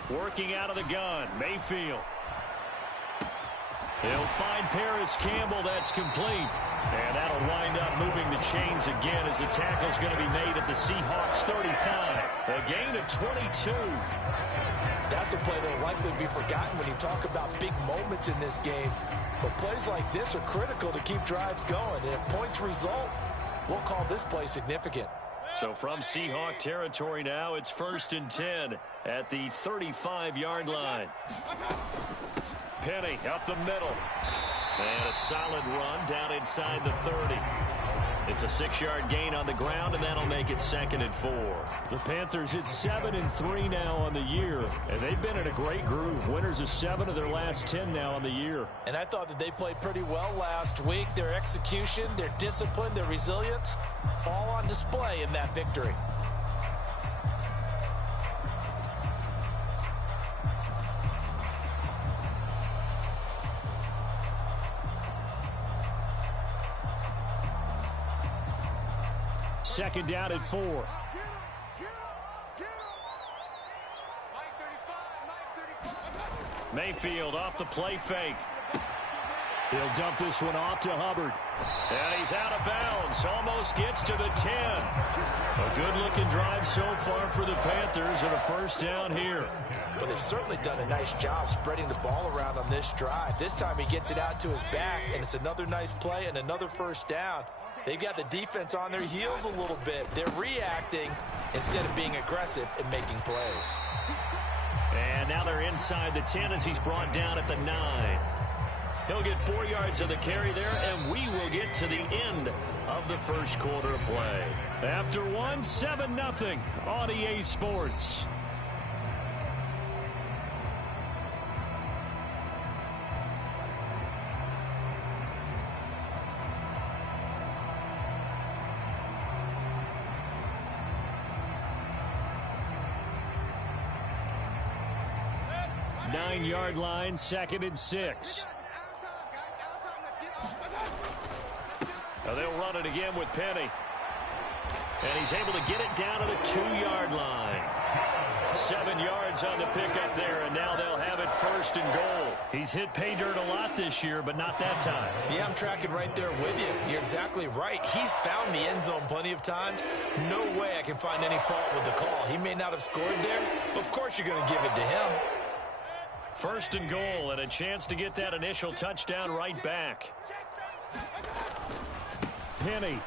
Working out of the gun, Mayfield. He'll find Paris Campbell. That's complete. And that'll wind up moving the chains again as the tackle's going to be made at the Seahawks 35. A gain of 22. That's a play that will likely be forgotten when you talk about big moments in this game. But plays like this are critical to keep drives going. And if points result, we'll call this play significant. So from Seahawk territory now, it's 1st and 10 at the 35-yard line. Penny up the middle. And a solid run down inside the 30. It's a 6-yard gain on the ground, and that'll make it 2nd and 4. The Panthers, it's 7-3 now on the year, and they've been in a great groove. Winners of 7 of their last 10 now on the year. And I thought that they played pretty well last week. Their execution, their discipline, their resilience, all on display in that victory. Second down at 4. Mayfield off the play fake. He'll dump this one off to Hubbard. And he's out of bounds. Almost gets to the 10. A good-looking drive so far for the Panthers and a first down here. But they've certainly done a nice job spreading the ball around on this drive. This time he gets it out to his back, and it's another nice play and another first down. They've got the defense on their heels a little bit. They're reacting instead of being aggressive and making plays. And now they're inside the 10 as he's brought down at the 9. He'll get 4 yards of the carry there, and we will get to the end of the first quarter of play. After 7-0 on EA Sports. Nine-yard line, 2nd and 6. Now they'll run it again with Penny. And he's able to get it down to the 2-yard line. 7 yards on the pickup there, and now they'll have it 1st and goal. He's hit pay dirt a lot this year, but not that time. Yeah, I'm tracking right there with you. You're exactly right. He's found the end zone plenty of times. No way I can find any fault with the call. He may not have scored there, but of course you're going to give it to him. 1st and goal, and a chance to get that initial touchdown right back. Penny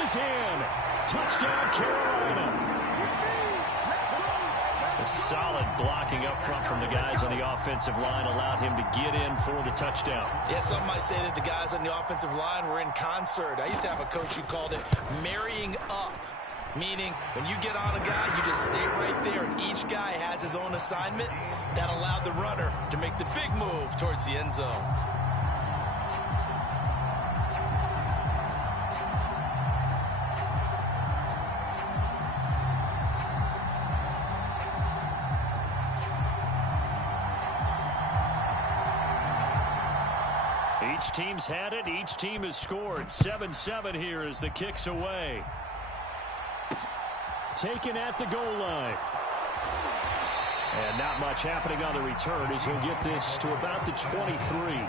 is in. Touchdown, Carolina. A solid blocking up front from the guys on the offensive line allowed him to get in for the touchdown. Yeah, some might say that the guys on the offensive line were in concert. I used to have a coach who called it marrying up, meaning when you get on a guy, you just stay right there, and each guy has his own assignment. That allowed the runner to make the big move towards the end zone. Each team's had it. Each team has scored. 7-7 here as the kick's away. Taken at the goal line. And not much happening on the return as he'll get this to about the 23.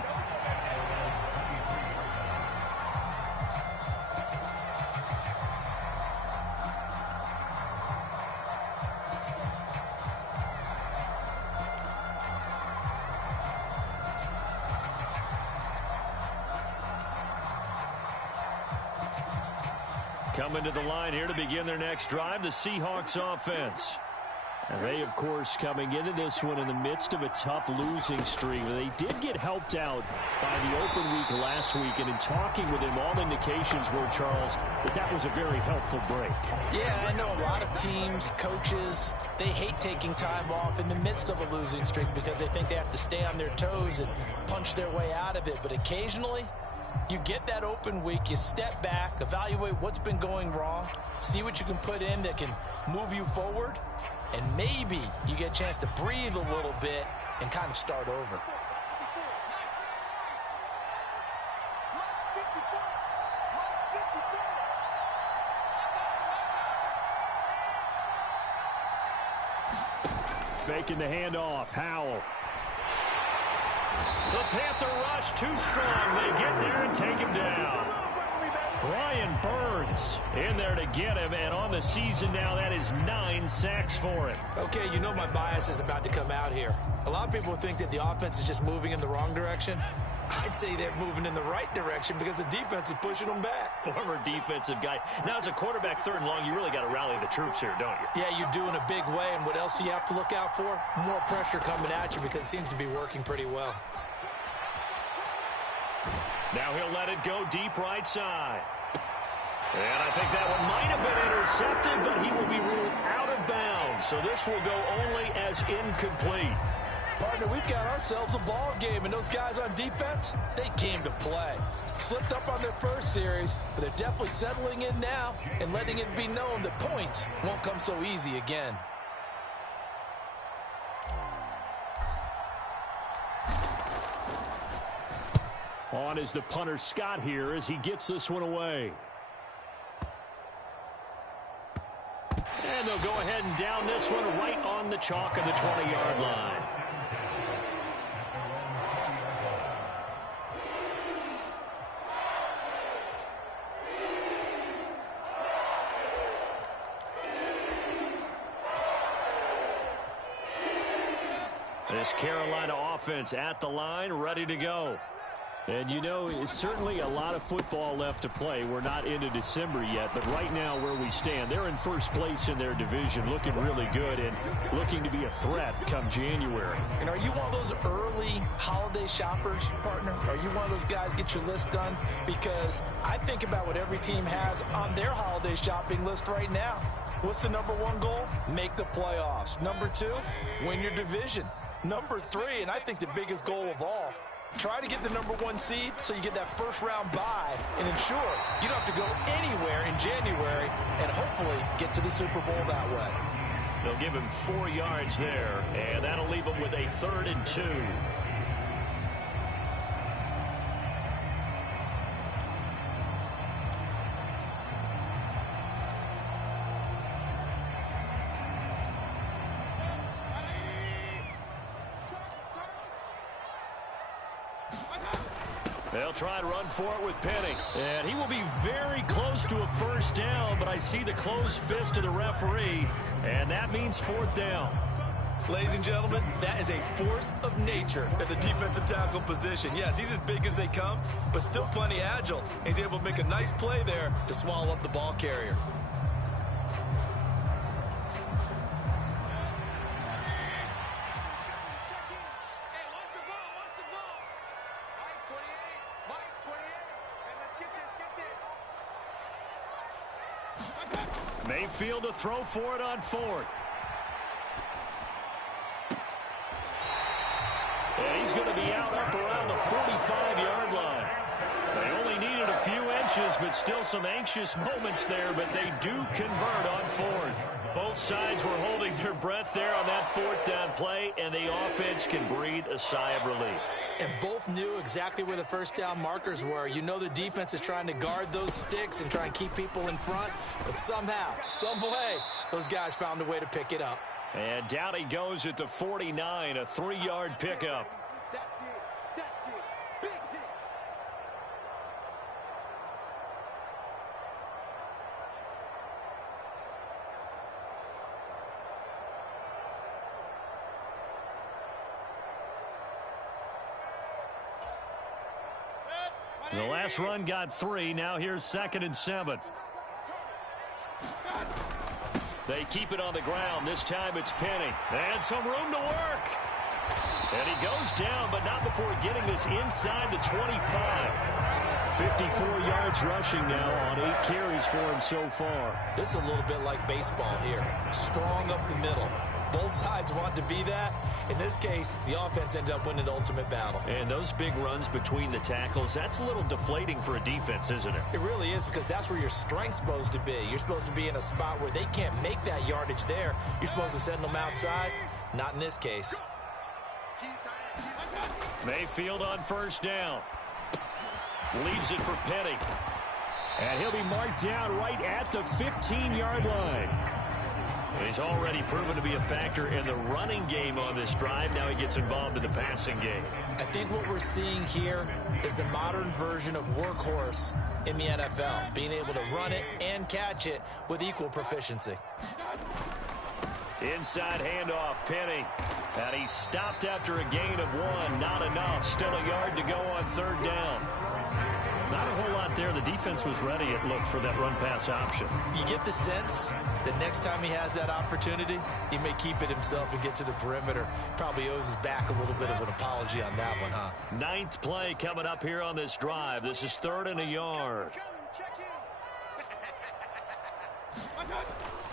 Coming to the line here to begin their next drive, the Seahawks offense. And they, of course, coming into this one in the midst of a tough losing streak. They did get helped out by the open week last week, and in talking with him, all indications were, Charles, that was a very helpful break. Yeah, I know a lot of teams, coaches, they hate taking time off in the midst of a losing streak because they think they have to stay on their toes and punch their way out of it. But occasionally, you get that open week, you step back, evaluate what's been going wrong, see what you can put in that can move you forward, and maybe you get a chance to breathe a little bit and kind of start over. Faking the handoff, Howell. The Panther rush too strong. They get there and take him down. Brian Burns in there to get him, and on the season now, that is 9 sacks for him. Okay, you know my bias is about to come out here. A lot of people think that the offense is just moving in the wrong direction. I'd say they're moving in the right direction because the defense is pushing them back. Former defensive guy. Now, as a quarterback, 3rd and long, you really got to rally the troops here, don't you? Yeah, you do in a big way, and what else do you have to look out for? More pressure coming at you because it seems to be working pretty well. Now he'll let it go deep right side. And I think that one might have been intercepted, but he will be ruled out of bounds. So this will go only as incomplete. Partner, we've got ourselves a ball game, and those guys on defense, they came to play. Slipped up on their first series, but they're definitely settling in now and letting it be known that points won't come so easy again. On is the punter Scott here as he gets this one away. And they'll go ahead and down this one right on the chalk of the 20-yard line. This Carolina offense at the line, ready to go. And, you know, it's certainly a lot of football left to play. We're not into December yet, but right now where we stand, they're in first place in their division, looking really good and looking to be a threat come January. And are you one of those early holiday shoppers, partner? Are you one of those guys get your list done? Because I think about what every team has on their holiday shopping list right now. What's the #1 goal? Make the playoffs. #2, win your division. #3, and I think the biggest goal of all, try to get the #1 seed so you get that first-round bye and ensure you don't have to go anywhere in January and hopefully get to the Super Bowl that way. They'll give him 4 yards there, and that'll leave him with a 3rd and 2. They'll try and run for it with Penny. And he will be very close to a first down, but I see the closed fist of the referee, and that means 4th down. Ladies and gentlemen, that is a force of nature at the defensive tackle position. Yes, he's as big as they come, but still plenty agile. He's able to make a nice play there to swallow up the ball carrier. Mayfield to throw for it on fourth. And he's going to be out up around the 45-yard line. They only needed a few inches, but still some anxious moments there, but they do convert on fourth. Both sides were holding their breath there on that fourth down play, and the offense can breathe a sigh of relief. And both knew exactly where the first down markers were. You know the defense is trying to guard those sticks and try and keep people in front, but somehow, some way, those guys found a way to pick it up. And down he goes at the 49, a 3-yard pickup. The last run got 3. Now here's 2nd and 7. They keep it on the ground. This time it's Penny. And some room to work. And he goes down, but not before getting this inside the 25. 54 yards rushing now on 8 carries for him so far. This is a little bit like baseball here. Strong up the middle. Both sides want to be that. In this case, the offense ended up winning the ultimate battle. And those big runs between the tackles, that's a little deflating for a defense, isn't it? It really is, because that's where your strength's supposed to be. You're supposed to be in a spot where they can't make that yardage there. You're supposed to send them outside. Not in this case. Mayfield on first down. Leaves it for Penny. And he'll be marked down right at the 15-yard line. He's already proven to be a factor in the running game on this drive. Now he gets involved in the passing game. I think what we're seeing here is the modern version of workhorse in the NFL, being able to run it and catch it with equal proficiency. Inside handoff, Penny. And he stopped after a gain of 1. Not enough. Still a yard to go on third down. Not a whole lot there. The defense was ready, it looked, for that run-pass option. You get the sense that next time he has that opportunity, he may keep it himself and get to the perimeter. Probably owes his back a little bit of an apology on that one, huh? 9th play coming up here on this drive. This is 3rd and a yard.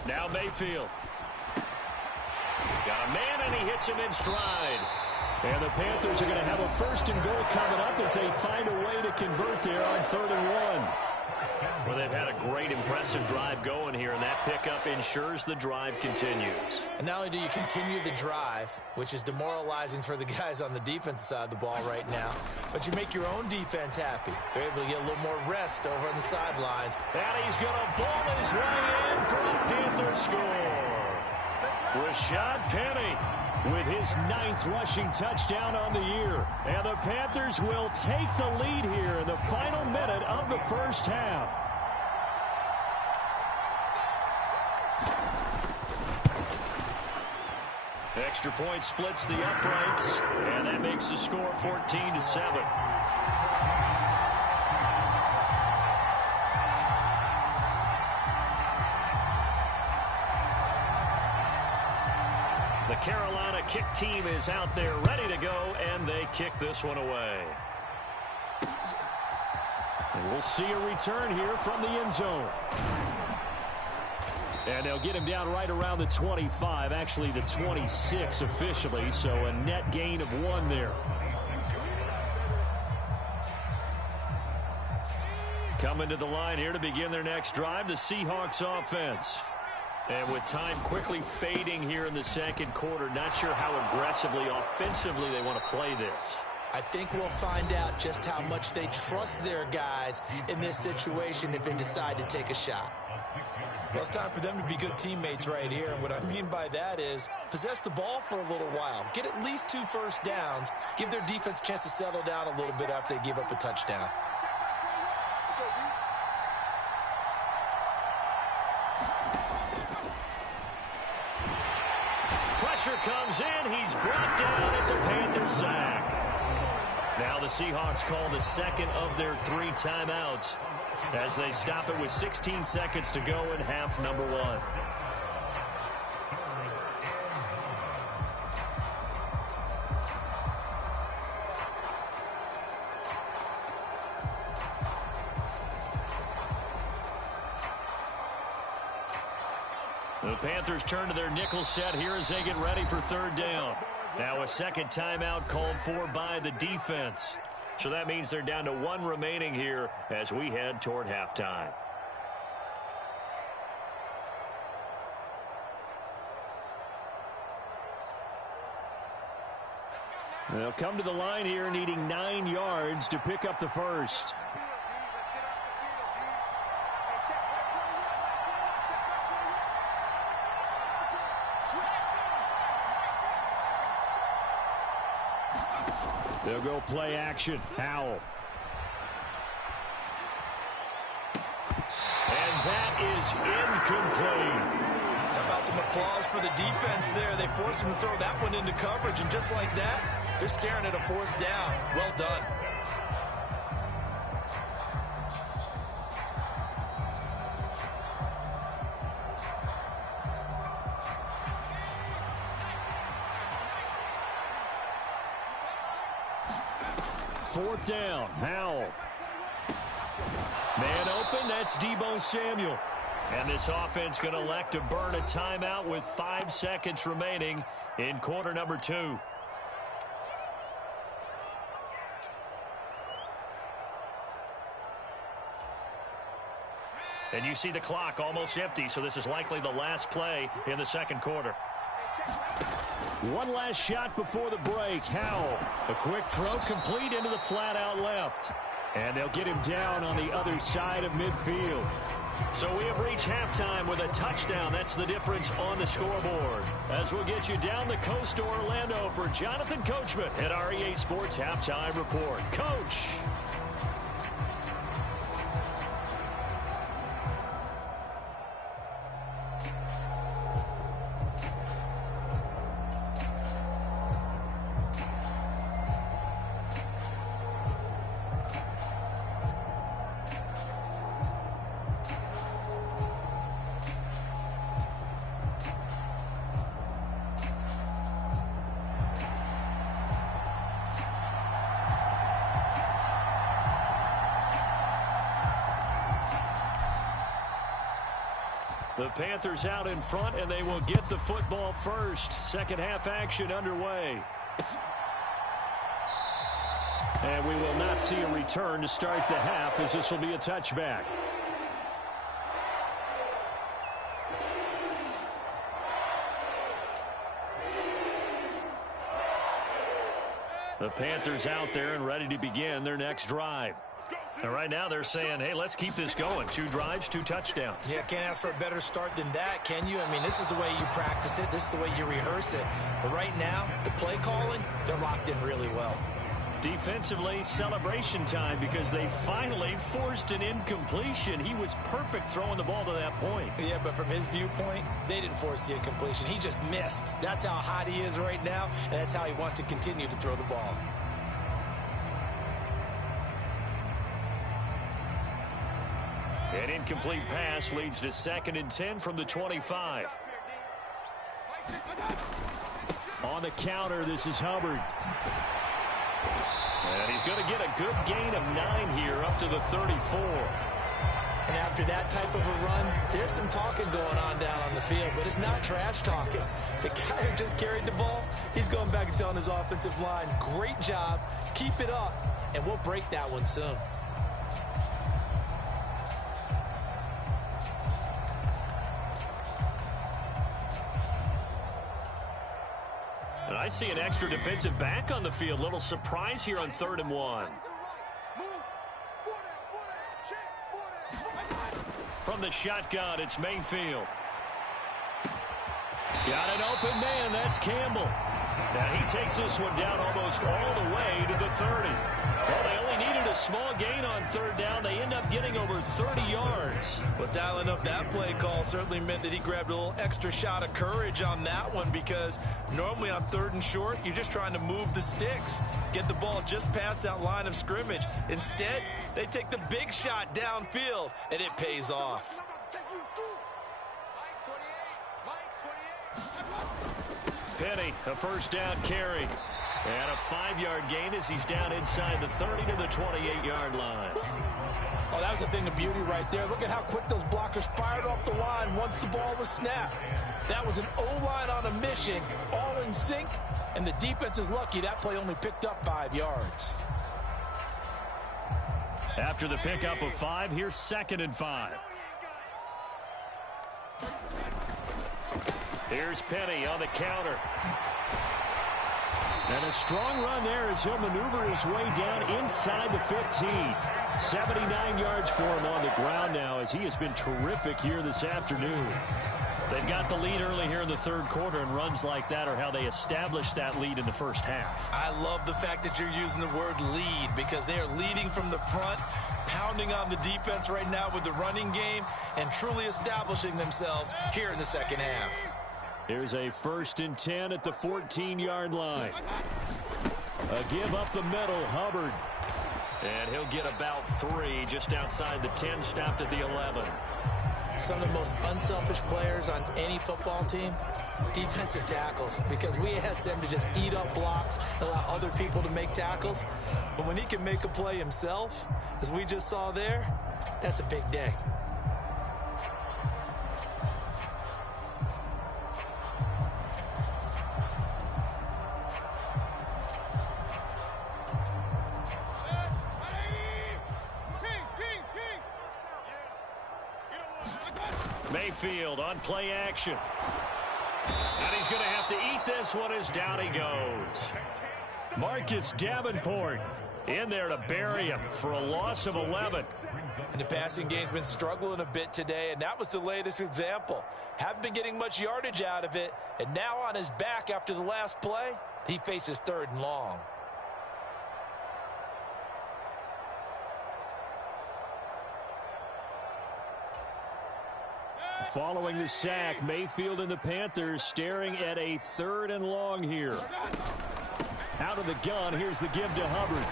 Now Mayfield. Got a man, and he hits him in stride. And the Panthers are going to have a 1st and goal coming up as they find a way to convert there on 3rd and 1. Well, they've had a great, impressive drive going here, and that pickup ensures the drive continues. And not only do you continue the drive, which is demoralizing for the guys on the defensive side of the ball right now, but you make your own defense happy. They're able to get a little more rest over on the sidelines. And he's going to ball his way in for a Panther score. Rashad Penny with his 9th rushing touchdown on the year. And the Panthers will take the lead here in the final minute of the first half. Extra point splits the uprights, and that makes the score 14-7. The Carolina kick team is out there ready to go, and they kick this one away. And we'll see a return here from the end zone. And they'll get him down right around the 25, actually the 26 officially, so a net gain of 1 there. Coming to the line here to begin their next drive, the Seahawks offense. And with time quickly fading here in the second quarter, not sure how aggressively, offensively they want to play this. I think we'll find out just how much they trust their guys in this situation if they decide to take a shot. Well, it's time for them to be good teammates right here. And what I mean by that is possess the ball for a little while. Get at least 2 first downs. Give their defense a chance to settle down a little bit after they give up a touchdown. Pressure comes in. He's brought down. It's a Panther sack. Now the Seahawks call the second of their 3 timeouts as they stop it with 16 seconds to go in half number 1. The Panthers turn to their nickel set here as they get ready for third down. Now a second timeout called for by the defense. So that means they're down to one remaining here as we head toward halftime. They'll come to the line here needing 9 yards to pick up the first. They'll go play action. Howell. And that is incomplete. How about some applause for the defense there? They forced him to throw that one into coverage, and just like that, they're staring at a fourth down. Well done. Fourth down, Howell. Man open, that's Deebo Samuel. And this offense going to elect to burn a timeout with 5 seconds remaining in quarter number 2. And you see the clock almost empty, so this is likely the last play in the second quarter. One last shot before the break. Howell. A quick throw complete into the flat out left. And they'll get him down on the other side of midfield. So we have reached halftime with a touchdown. That's the difference on the scoreboard. As we'll get you down the coast to Orlando for Jonathan Coachman at our EA Sports Halftime Report. Coach. The Panthers out in front, and they will get the football first. Second half action underway. And we will not see a return to start the half, as this will be a touchback. The Panthers out there and ready to begin their next drive. And right now they're saying, hey, let's keep this going. 2 drives, 2 touchdowns. Yeah, can't ask for a better start than that, can you? I mean, this is the way you practice it. This is the way you rehearse it. But right now, the play calling, they're locked in really well. Defensively, celebration time because they finally forced an incompletion. He was perfect throwing the ball to that point. Yeah, but from his viewpoint, they didn't force the incompletion. He just missed. That's how hot he is right now, and that's how he wants to continue to throw the ball. An incomplete pass leads to 2nd and 10 from the 25. On the counter, this is Hubbard. And he's going to get a good gain of 9 here up to the 34. And after that type of a run, there's some talking going on down on the field, but it's not trash talking. The guy who just carried the ball, he's going back and telling his offensive line, great job, keep it up, and we'll break that one soon. And I see an extra defensive back on the field. Little surprise here on 3rd and 1. From the shotgun, it's Mayfield. Got an open man. That's Campbell. Now he takes this one down almost all the way to the 30. Well, they only needed a small gain on 3rd down. They end up getting over 30 yards. Well, dialing up that play call certainly meant that he grabbed a little extra shot of courage on that one, because normally on 3rd and short, you're just trying to move the sticks, get the ball just past that line of scrimmage. Instead, they take the big shot downfield, and it pays off. Penny, a 1st down carry. And a 5-yard gain as he's down inside the 30 to the 28-yard line. Oh, that was a thing of beauty right there. Look at how quick those blockers fired off the line once the ball was snapped. That was an O-line on a mission, all in sync, and the defense is lucky that play only picked up 5 yards. After the pickup of 5, here's 2nd and 5. Here's Penny on the counter. And a strong run there as he'll maneuver his way down inside the 15. 79 yards for him on the ground now as he has been terrific here this afternoon. They've got the lead early here in the 3rd quarter, and runs like that are how they establish that lead in the first half. I love the fact that you're using the word lead because they are leading from the front, pounding on the defense right now with the running game, and truly establishing themselves here in the 2nd half. Here's a 1st and 10 at the 14-yard line. A give up the middle, Hubbard. And he'll get about 3 just outside the 10, stopped at the 11. Some of the most unselfish players on any football team, defensive tackles, because we ask them to just eat up blocks, allow other people to make tackles. But when he can make a play himself, as we just saw there, that's a big day. Mayfield on play action. And he's going to have to eat this one as down he goes. Marcus Davenport in there to bury him for a loss of 11. And the passing game's been struggling a bit today, and that was the latest example. Haven't been getting much yardage out of it, and now on his back after the last play, he faces 3rd and long. Following the sack, Mayfield and the Panthers staring at a 3rd and long here. Out of the gun, here's the give to Hubbard.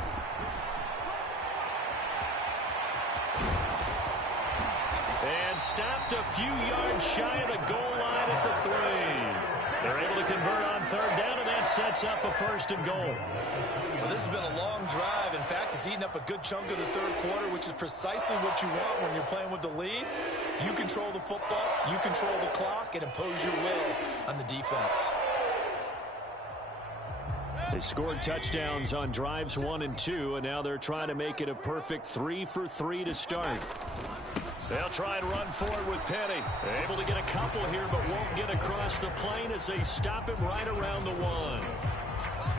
And stopped a few yards shy of the goal line at the 3. They're able to convert on 3rd down, and that sets up a 1st and goal. Well, this has been a long drive. In fact, it's eaten up a good chunk of the 3rd quarter, which is precisely what you want when you're playing with the lead. You control the football, you control the clock, and impose your will on the defense. They scored touchdowns on drives 1 and 2, and now they're trying to make it a perfect 3 for 3 to start. They'll try and run for it with Penny. They're able to get a couple here, but won't get across the plane as they stop him right around the 1.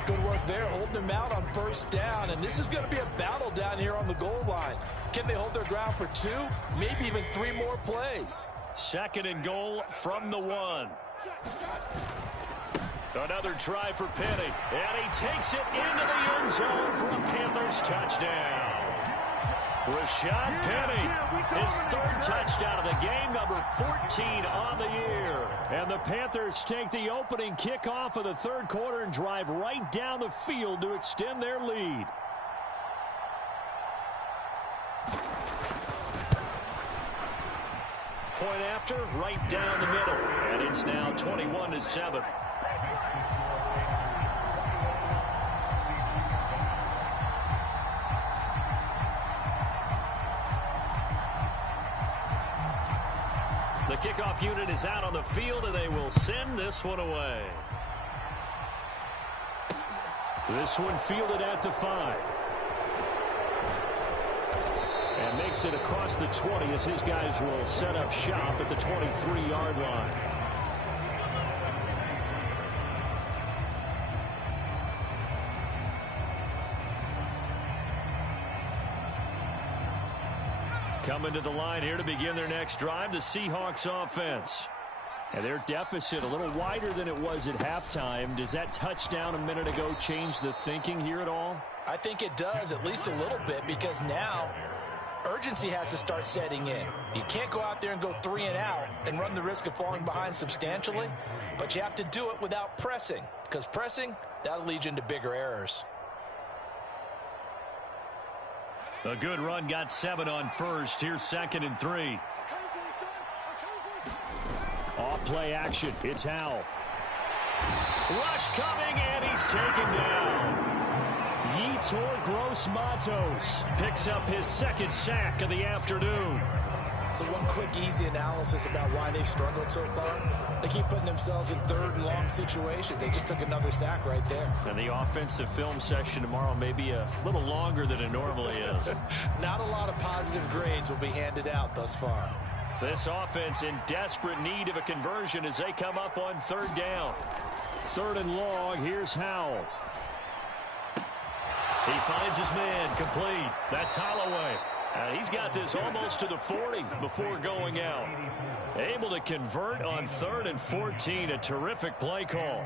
Good work there, holding him out on 1st down, and this is going to be a battle down here on the goal line. Can they hold their ground for 2, maybe even 3 more plays? 2nd and goal from the 1. Another try for Penny, and he takes it into the end zone for a Panthers touchdown. Rashad Penny, his 3rd touchdown of the game, number 14 on the year. And the Panthers take the opening kickoff of the 3rd quarter and drive right down the field to extend their lead. Point after, right down the middle, and it's now 21-7. The kickoff unit is out on the field, and they will send this one away. This one fielded at the 5. And makes it across the 20 as his guys will set up shop at the 23-yard line. Coming to the line here to begin their next drive, the Seahawks offense. And their deficit a little wider than it was at halftime. Does that touchdown a minute ago change the thinking here at all? I think it does, at least a little bit, because now urgency has to start setting in. You can't go out there and go 3 and out and run the risk of falling behind substantially, but you have to do it without pressing, because pressing, that'll lead you into bigger errors. A good run, got 7 on 1st. Here's 2nd and 3. Off play action. It's Howell. Rush coming, and he's taken down. Yetur Gross-Matos picks up his second sack of the afternoon. So one quick, easy analysis about why they've struggled so far. They keep putting themselves in third and long situations. They just took another sack right there. And the offensive film session tomorrow may be a little longer than it normally is. Not a lot of positive grades will be handed out thus far. This offense in desperate need of a conversion as they come up on third down. Third and long, here's Howell. He finds his man, complete. That's Holloway. And he's got this almost to the 40 before going out. Able to convert on 3rd and 14. A terrific play call.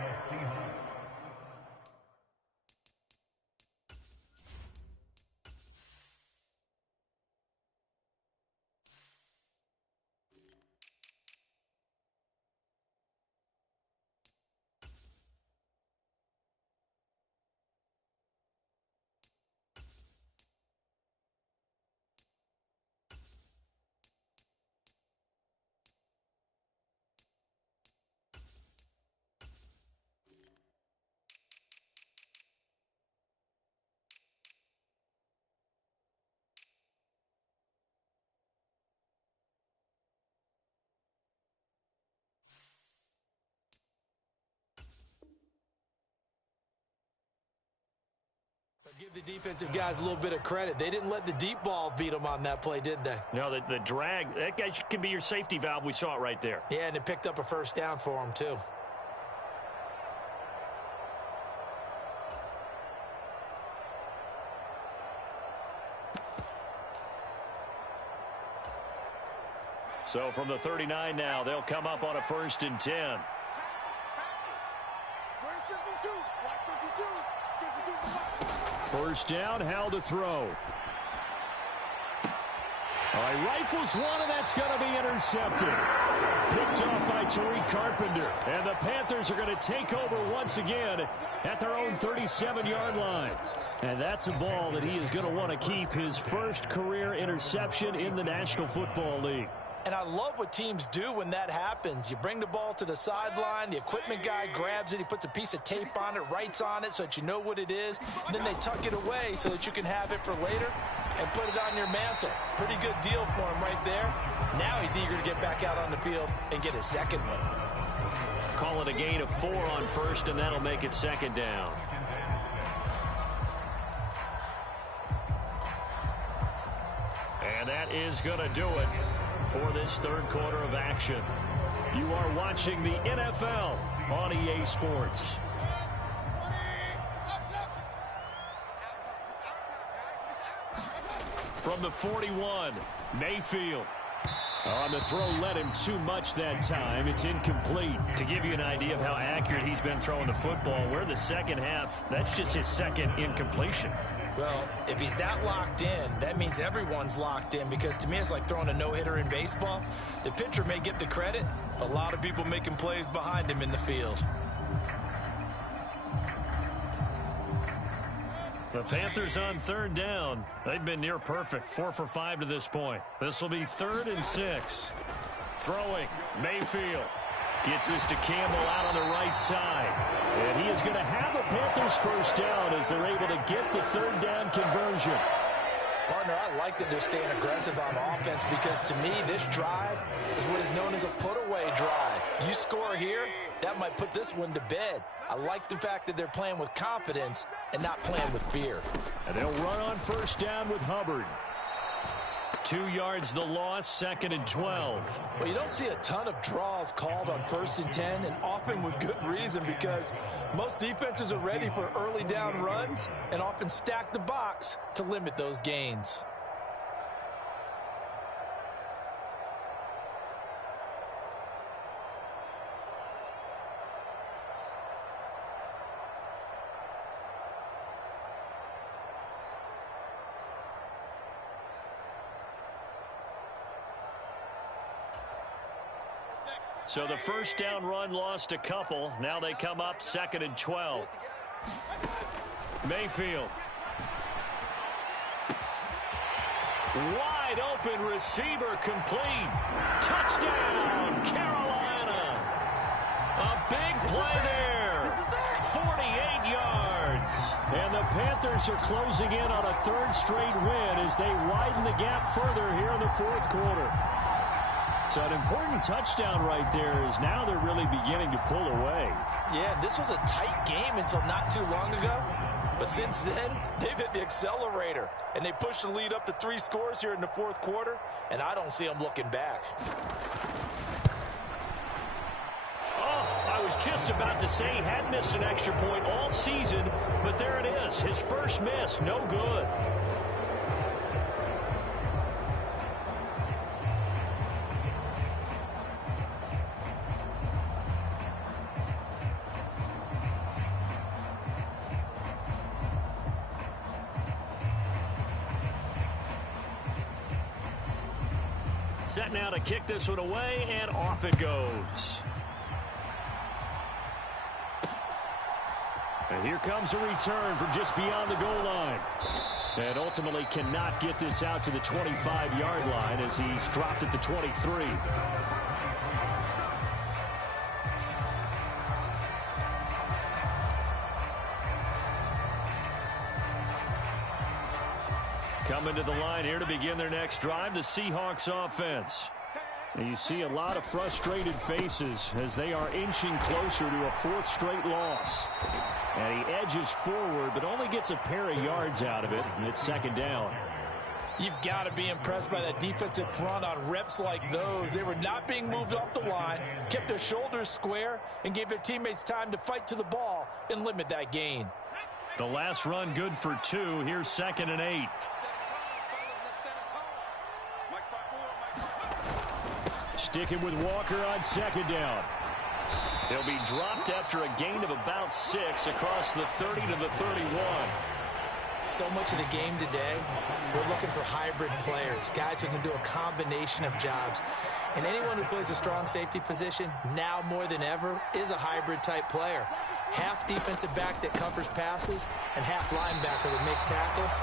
Give the defensive guys a little bit of credit. They didn't let the deep ball beat them on that play, did they? No, the drag, that guy could be your safety valve. We saw it right there. Yeah, and it picked up a first down for them, too. So from the 39 now, they'll come up on a 1st and 10. First down, Howell to throw. All right, rifles one, and that's going to be intercepted. Picked off by Tariq Carpenter. And the Panthers are going to take over once again at their own 37-yard line. And that's a ball that he is going to want to keep, his first career interception in the National Football League. And I love what teams do when that happens. You bring the ball to the sideline, the equipment guy grabs it, he puts a piece of tape on it, writes on it so that you know what it is, and then they tuck it away so that you can have it for later and put it on your mantle. Pretty good deal for him right there. Now he's eager to get back out on the field and get his second one. Call it a gain of 4 on first, and that'll make it 2nd down. And that is going to do it for this 3rd quarter of action. You are watching the NFL on EA Sports. From the 41, Mayfield. On the throw, led him too much that time. It's incomplete. To give you an idea of how accurate he's been throwing the football, we're in the second half. That's just his second incompletion. Well, if he's that locked in, that means everyone's locked in, because to me it's like throwing a no-hitter in baseball. The pitcher may get the credit, a lot of people making plays behind him in the field. The Panthers on 3rd down. They've been near perfect, 4 for 5 to this point. This will be 3rd and 6. Throwing, Mayfield. Gets this to Campbell out on the right side. And he is going to have a Panthers first down as they're able to get the 3rd down conversion. Partner, I like that they're staying aggressive on offense, because to me this drive is what is known as a put-away drive. You score here, that might put this one to bed. I like the fact that they're playing with confidence and not playing with fear. And they'll run on first down with Hubbard. 2 yards the loss, 2nd and 12. Well, you don't see a ton of draws called on 1st and 10, and often with good reason, because most defenses are ready for early down runs and often stack the box to limit those gains. So the first down run lost a couple. Now they come up 2nd and 12. Mayfield. Wide open receiver, complete. Touchdown, Carolina. A big play there. 48 yards. And the Panthers are closing in on a third straight win as they widen the gap further here in the fourth quarter. So an important touchdown right there is now they're really beginning to pull away. Yeah, this was a tight game until not too long ago. But since then, they've hit the accelerator. And they pushed the lead up to 3 scores here in the fourth quarter. And I don't see them looking back. I was just about to say he hadn't missed an extra point all season, but there it is. His first miss, no good. Set now to kick this one away, and off it goes. And here comes a return from just beyond the goal line. And ultimately cannot get this out to the 25-yard line as he's dropped at the 23. Coming to the line here to begin their next drive, the Seahawks offense. And you see a lot of frustrated faces as they are inching closer to a 4th straight loss. And he edges forward, but only gets a pair of yards out of it, and it's second down. You've got to be impressed by that defensive front on reps like those. They were not being moved off the line, kept their shoulders square, and gave their teammates time to fight to the ball and limit that gain. The last run good for 2. Here's 2nd and 8. Sticking with Walker on second down. He'll be dropped after a gain of about 6 across the 30 to the 31. So much of the game today, we're looking for hybrid players, guys who can do a combination of jobs. And anyone who plays a strong safety position, now more than ever, is a hybrid type player. Half defensive back that covers passes and half linebacker that makes tackles.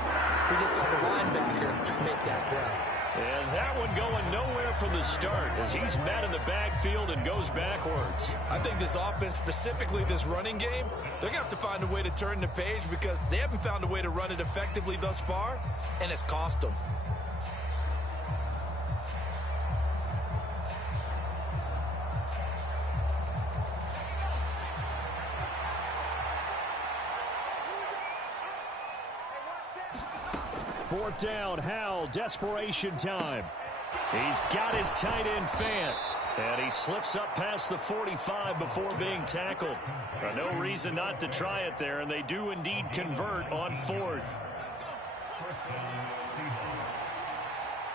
We just saw the linebacker make that play. And that one going nowhere from the start as he's met in the backfield and goes backwards. I think this offense, specifically this running game, they're going to have to find a way to turn the page because they haven't found a way to run it effectively thus far, and it's cost them. Fourth down, Howell, desperation time. He's got his tight end Fant, and he slips up past the 45 before being tackled. No reason not to try it there, and they do indeed convert on 4th.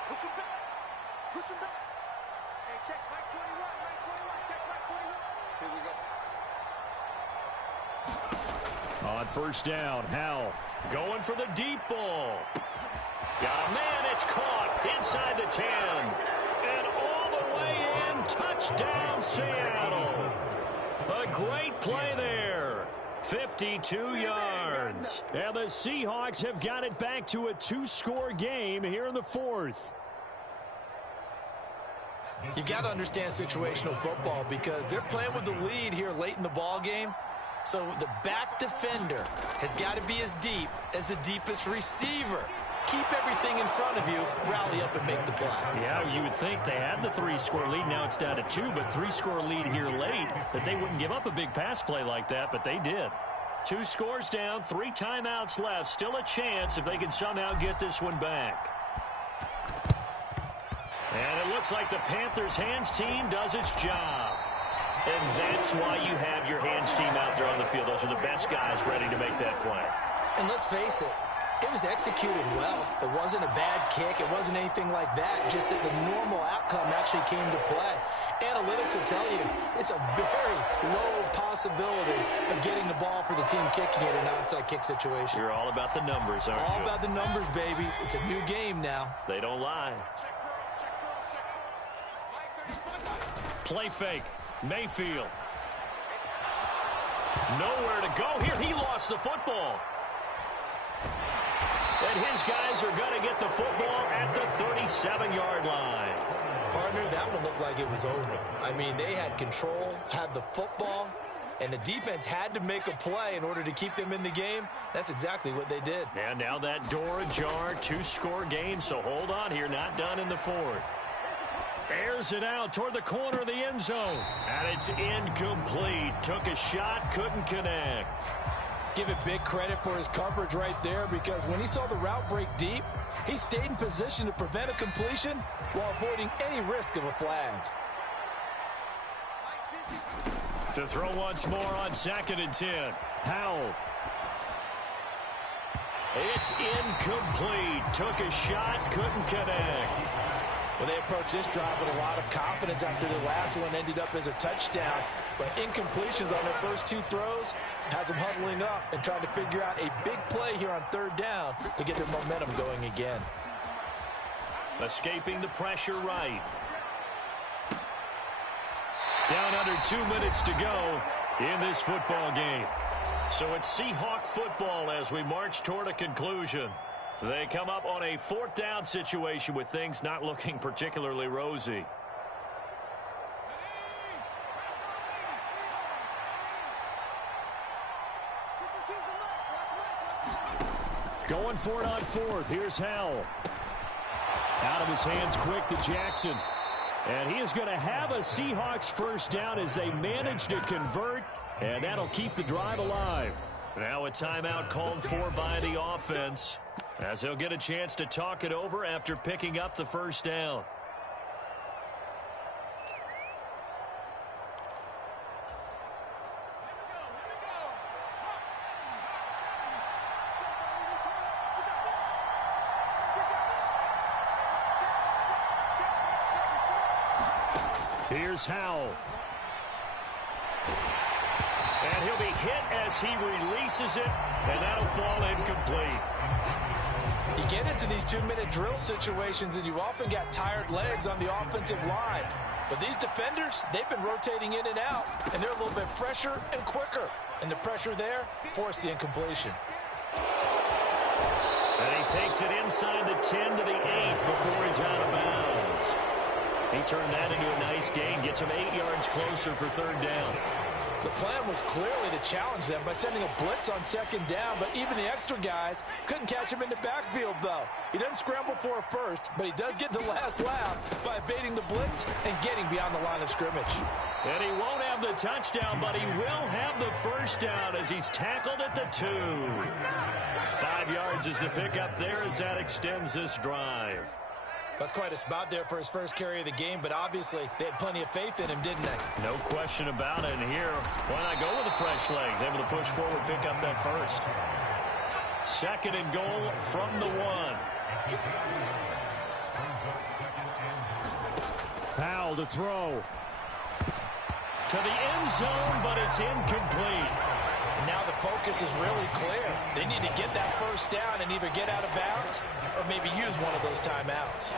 Push him back. Hey, check Mike 21, Mike 21, check Mike 21. Here we go. On first down, Howell going for the deep ball. Got a man, it's caught inside the 10. And all the way in, touchdown Seattle. A great play there. 52 yards. And the Seahawks have got it back to a 2-score game here in the 4th. You've got to understand situational football because they're playing with the lead here late in the ball game. So the back defender has got to be as deep as the deepest receiver. Keep everything in front of you, rally up and make the play. Yeah, you would think they had the 3-score lead. Now it's down to 2, but 3-score lead here late, that they wouldn't give up a big pass play like that, but they did. 2 scores down, 3 timeouts left. Still a chance if they can somehow get this one back. And it looks like the Panthers' hands team does its job. And that's why you have your hands team out there on the field. Those are the best guys ready to make that play. And let's face it, it was executed well. It wasn't a bad kick. It wasn't anything like that. Just that the normal outcome actually came to play. Analytics will tell you it's a very low possibility of getting the ball for the team kicking it in an onside kick situation. You're all about the numbers, aren't you? All about the numbers, baby. It's a new game now. They don't lie. Play fake. Mayfield. Nowhere to go here. He lost the football. And his guys are going to get the football at the 37-yard line. Partner, that one looked like it was over. I mean, they had control, had the football, and the defense had to make a play in order to keep them in the game. That's exactly what they did. And now that door ajar, 2-score game, so hold on here, not done in the fourth. Airs it out toward the corner of the end zone, and it's incomplete. Took a shot, couldn't connect. Give it big credit for his coverage right there, because when he saw the route break deep, he stayed in position to prevent a completion while avoiding any risk of a flag. To throw once more on 2nd and 10. Howell. It's incomplete. Took a shot, couldn't connect. Well, they approached this drive with a lot of confidence after their last one ended up as a touchdown. But incompletions on their first 2 throws has them huddling up and trying to figure out a big play here on 3rd down to get their momentum going again. Escaping the pressure right. Down under 2 minutes to go in this football game. So it's Seahawk football as we march toward a conclusion. They come up on a 4th down situation with things not looking particularly rosy. Going for it on 4th. Here's Howell. Out of his hands quick to Jackson. And he is going to have a Seahawks 1st down as they manage to convert, and that'll keep the drive alive. Now a timeout called for by the offense, as they'll get a chance to talk it over after picking up the 1st down. Here's Howell. And he'll be hit as he releases it, and that'll fall incomplete. You get into these 2-minute drill situations, and you often got tired legs on the offensive line. But these defenders, they've been rotating in and out, and they're a little bit fresher and quicker. And the pressure there forced the incompletion. And he takes it inside the 10 to the 8 before he's out of bounds. He turned that into a nice gain, gets him 8 yards closer for 3rd down. The plan was clearly to challenge them by sending a blitz on 2nd down, but even the extra guys couldn't catch him in the backfield, though. He doesn't scramble for a first, but he does get the last laugh by evading the blitz and getting beyond the line of scrimmage. And he won't have the touchdown, but he will have the 1st down as he's tackled at the 2. 5 yards is the pickup there as that extends this drive. That's quite a spot there for his first carry of the game, but obviously they had plenty of faith in him, didn't they? No question about it. And here, why not go with the fresh legs? Able to push forward, pick up that 1st. 2nd and goal from the 1. Powell to throw. To the end zone, but it's incomplete. And now the focus is really clear. They need to get that 1st down and either get out of bounds or maybe use one of those timeouts.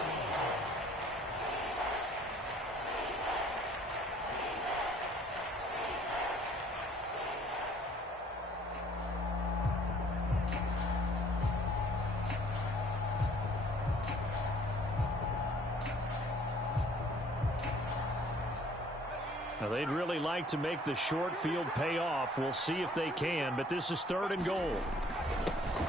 Now, they'd really like to make the short field pay off. We'll see if they can, but this is 3rd and goal.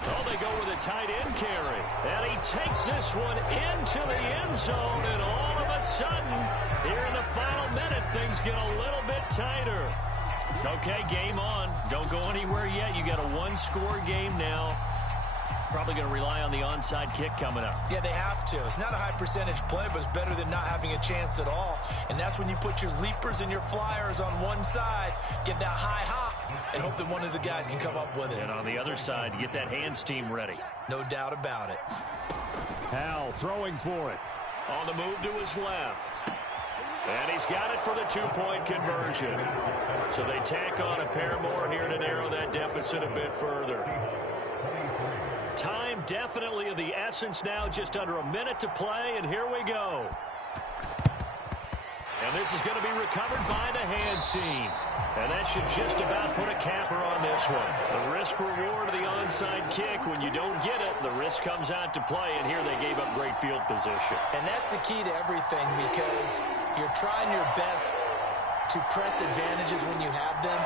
Oh, they go with a tight end carry. And he takes this one into the end zone, and all of a sudden, here in the final minute, things get a little bit tighter. Okay, game on. Don't go anywhere yet. You got a 1-score game now. Probably going to rely on the onside kick coming up. Yeah, they have to. It's not a high percentage play, but it's better than not having a chance at all. And that's when you put your leapers and your flyers on one side, get that high hop, and hope that one of the guys can come up with it. And on the other side, get that hands team ready. No doubt about it. Howell throwing for it. On the move to his left. And he's got it for the 2-point conversion. So they tack on a pair more here to narrow that deficit a bit further. Time definitely of the essence now, just under a minute to play, and here we go. And this is going to be recovered by the hands team. And that should just about put a capper on this one. The risk-reward of the onside kick, when you don't get it, the risk comes out to play, and here they gave up great field position. And that's the key to everything, because you're trying your best to press advantages when you have them,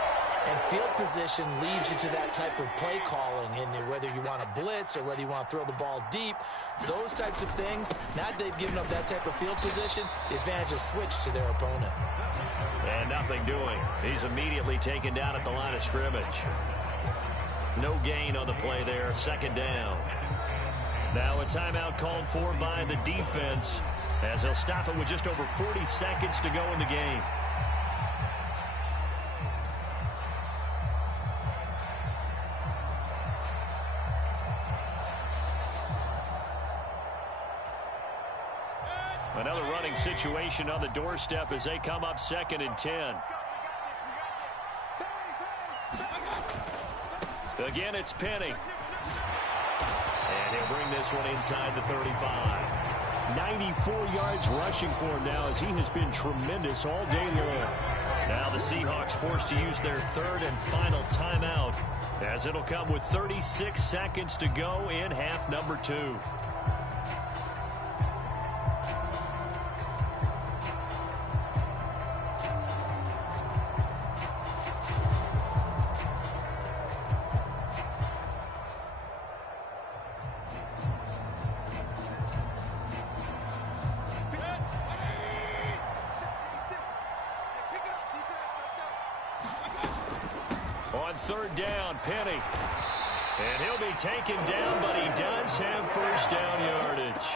And field position leads you to that type of play calling, and whether you want to blitz or whether you want to throw the ball deep, those types of things, now that they've given up that type of field position, the advantage is switched to their opponent. And nothing doing. He's immediately taken down at the line of scrimmage. No gain on the play there, second down. Now a timeout called for by the defense as they'll stop it with just over 40 seconds to go in the game. Another running situation on the doorstep as they come up 2nd and 10. Again, it's Penny. And he'll bring this one inside the 35. 94 yards rushing for him now as he has been tremendous all day long. Now the Seahawks forced to use their 3rd and final timeout as it'll come with 36 seconds to go in half number 2. On 3rd down, Penny. And he'll be taken down, but he does have first down yardage.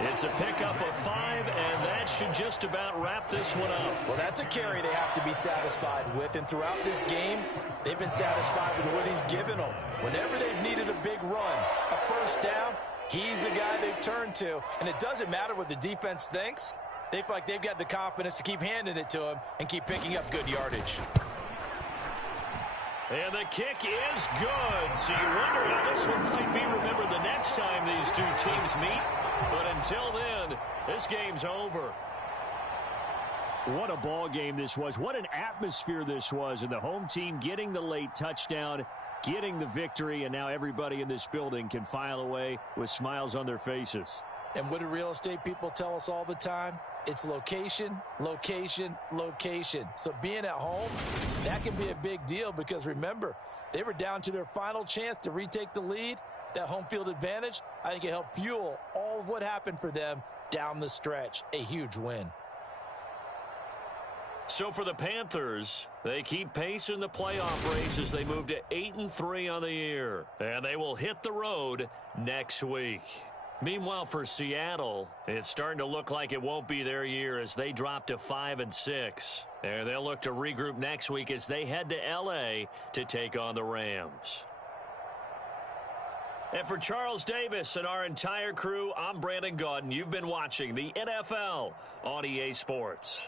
It's a pickup of 5, and that should just about wrap this one up. Well, that's a carry they have to be satisfied with, and throughout this game, they've been satisfied with what he's given them. Whenever they've needed a big run, a first down, he's the guy they've turned to, and it doesn't matter what the defense thinks. They feel like they've got the confidence to keep handing it to him and keep picking up good yardage. And the kick is good. So you wonder how this one might be remembered the next time these two teams meet. But until then, this game's over. What a ball game this was. What an atmosphere this was. And the home team getting the late touchdown, getting the victory, and now everybody in this building can file away with smiles on their faces. And what do real estate people tell us all the time? It's location, location, location. So being at home, that can be a big deal because, remember, they were down to their final chance to retake the lead. That home field advantage, I think it helped fuel all of what happened for them down the stretch. A huge win. So for the Panthers, they keep pace in the playoff race as they move to 8-3 on the year. And they will hit the road next week. Meanwhile, for Seattle, it's starting to look like it won't be their year as they drop to 5-6. And they'll look to regroup next week as they head to L.A. to take on the Rams. And for Charles Davis and our entire crew, I'm Brandon Gaudin. You've been watching the NFL on EA Sports.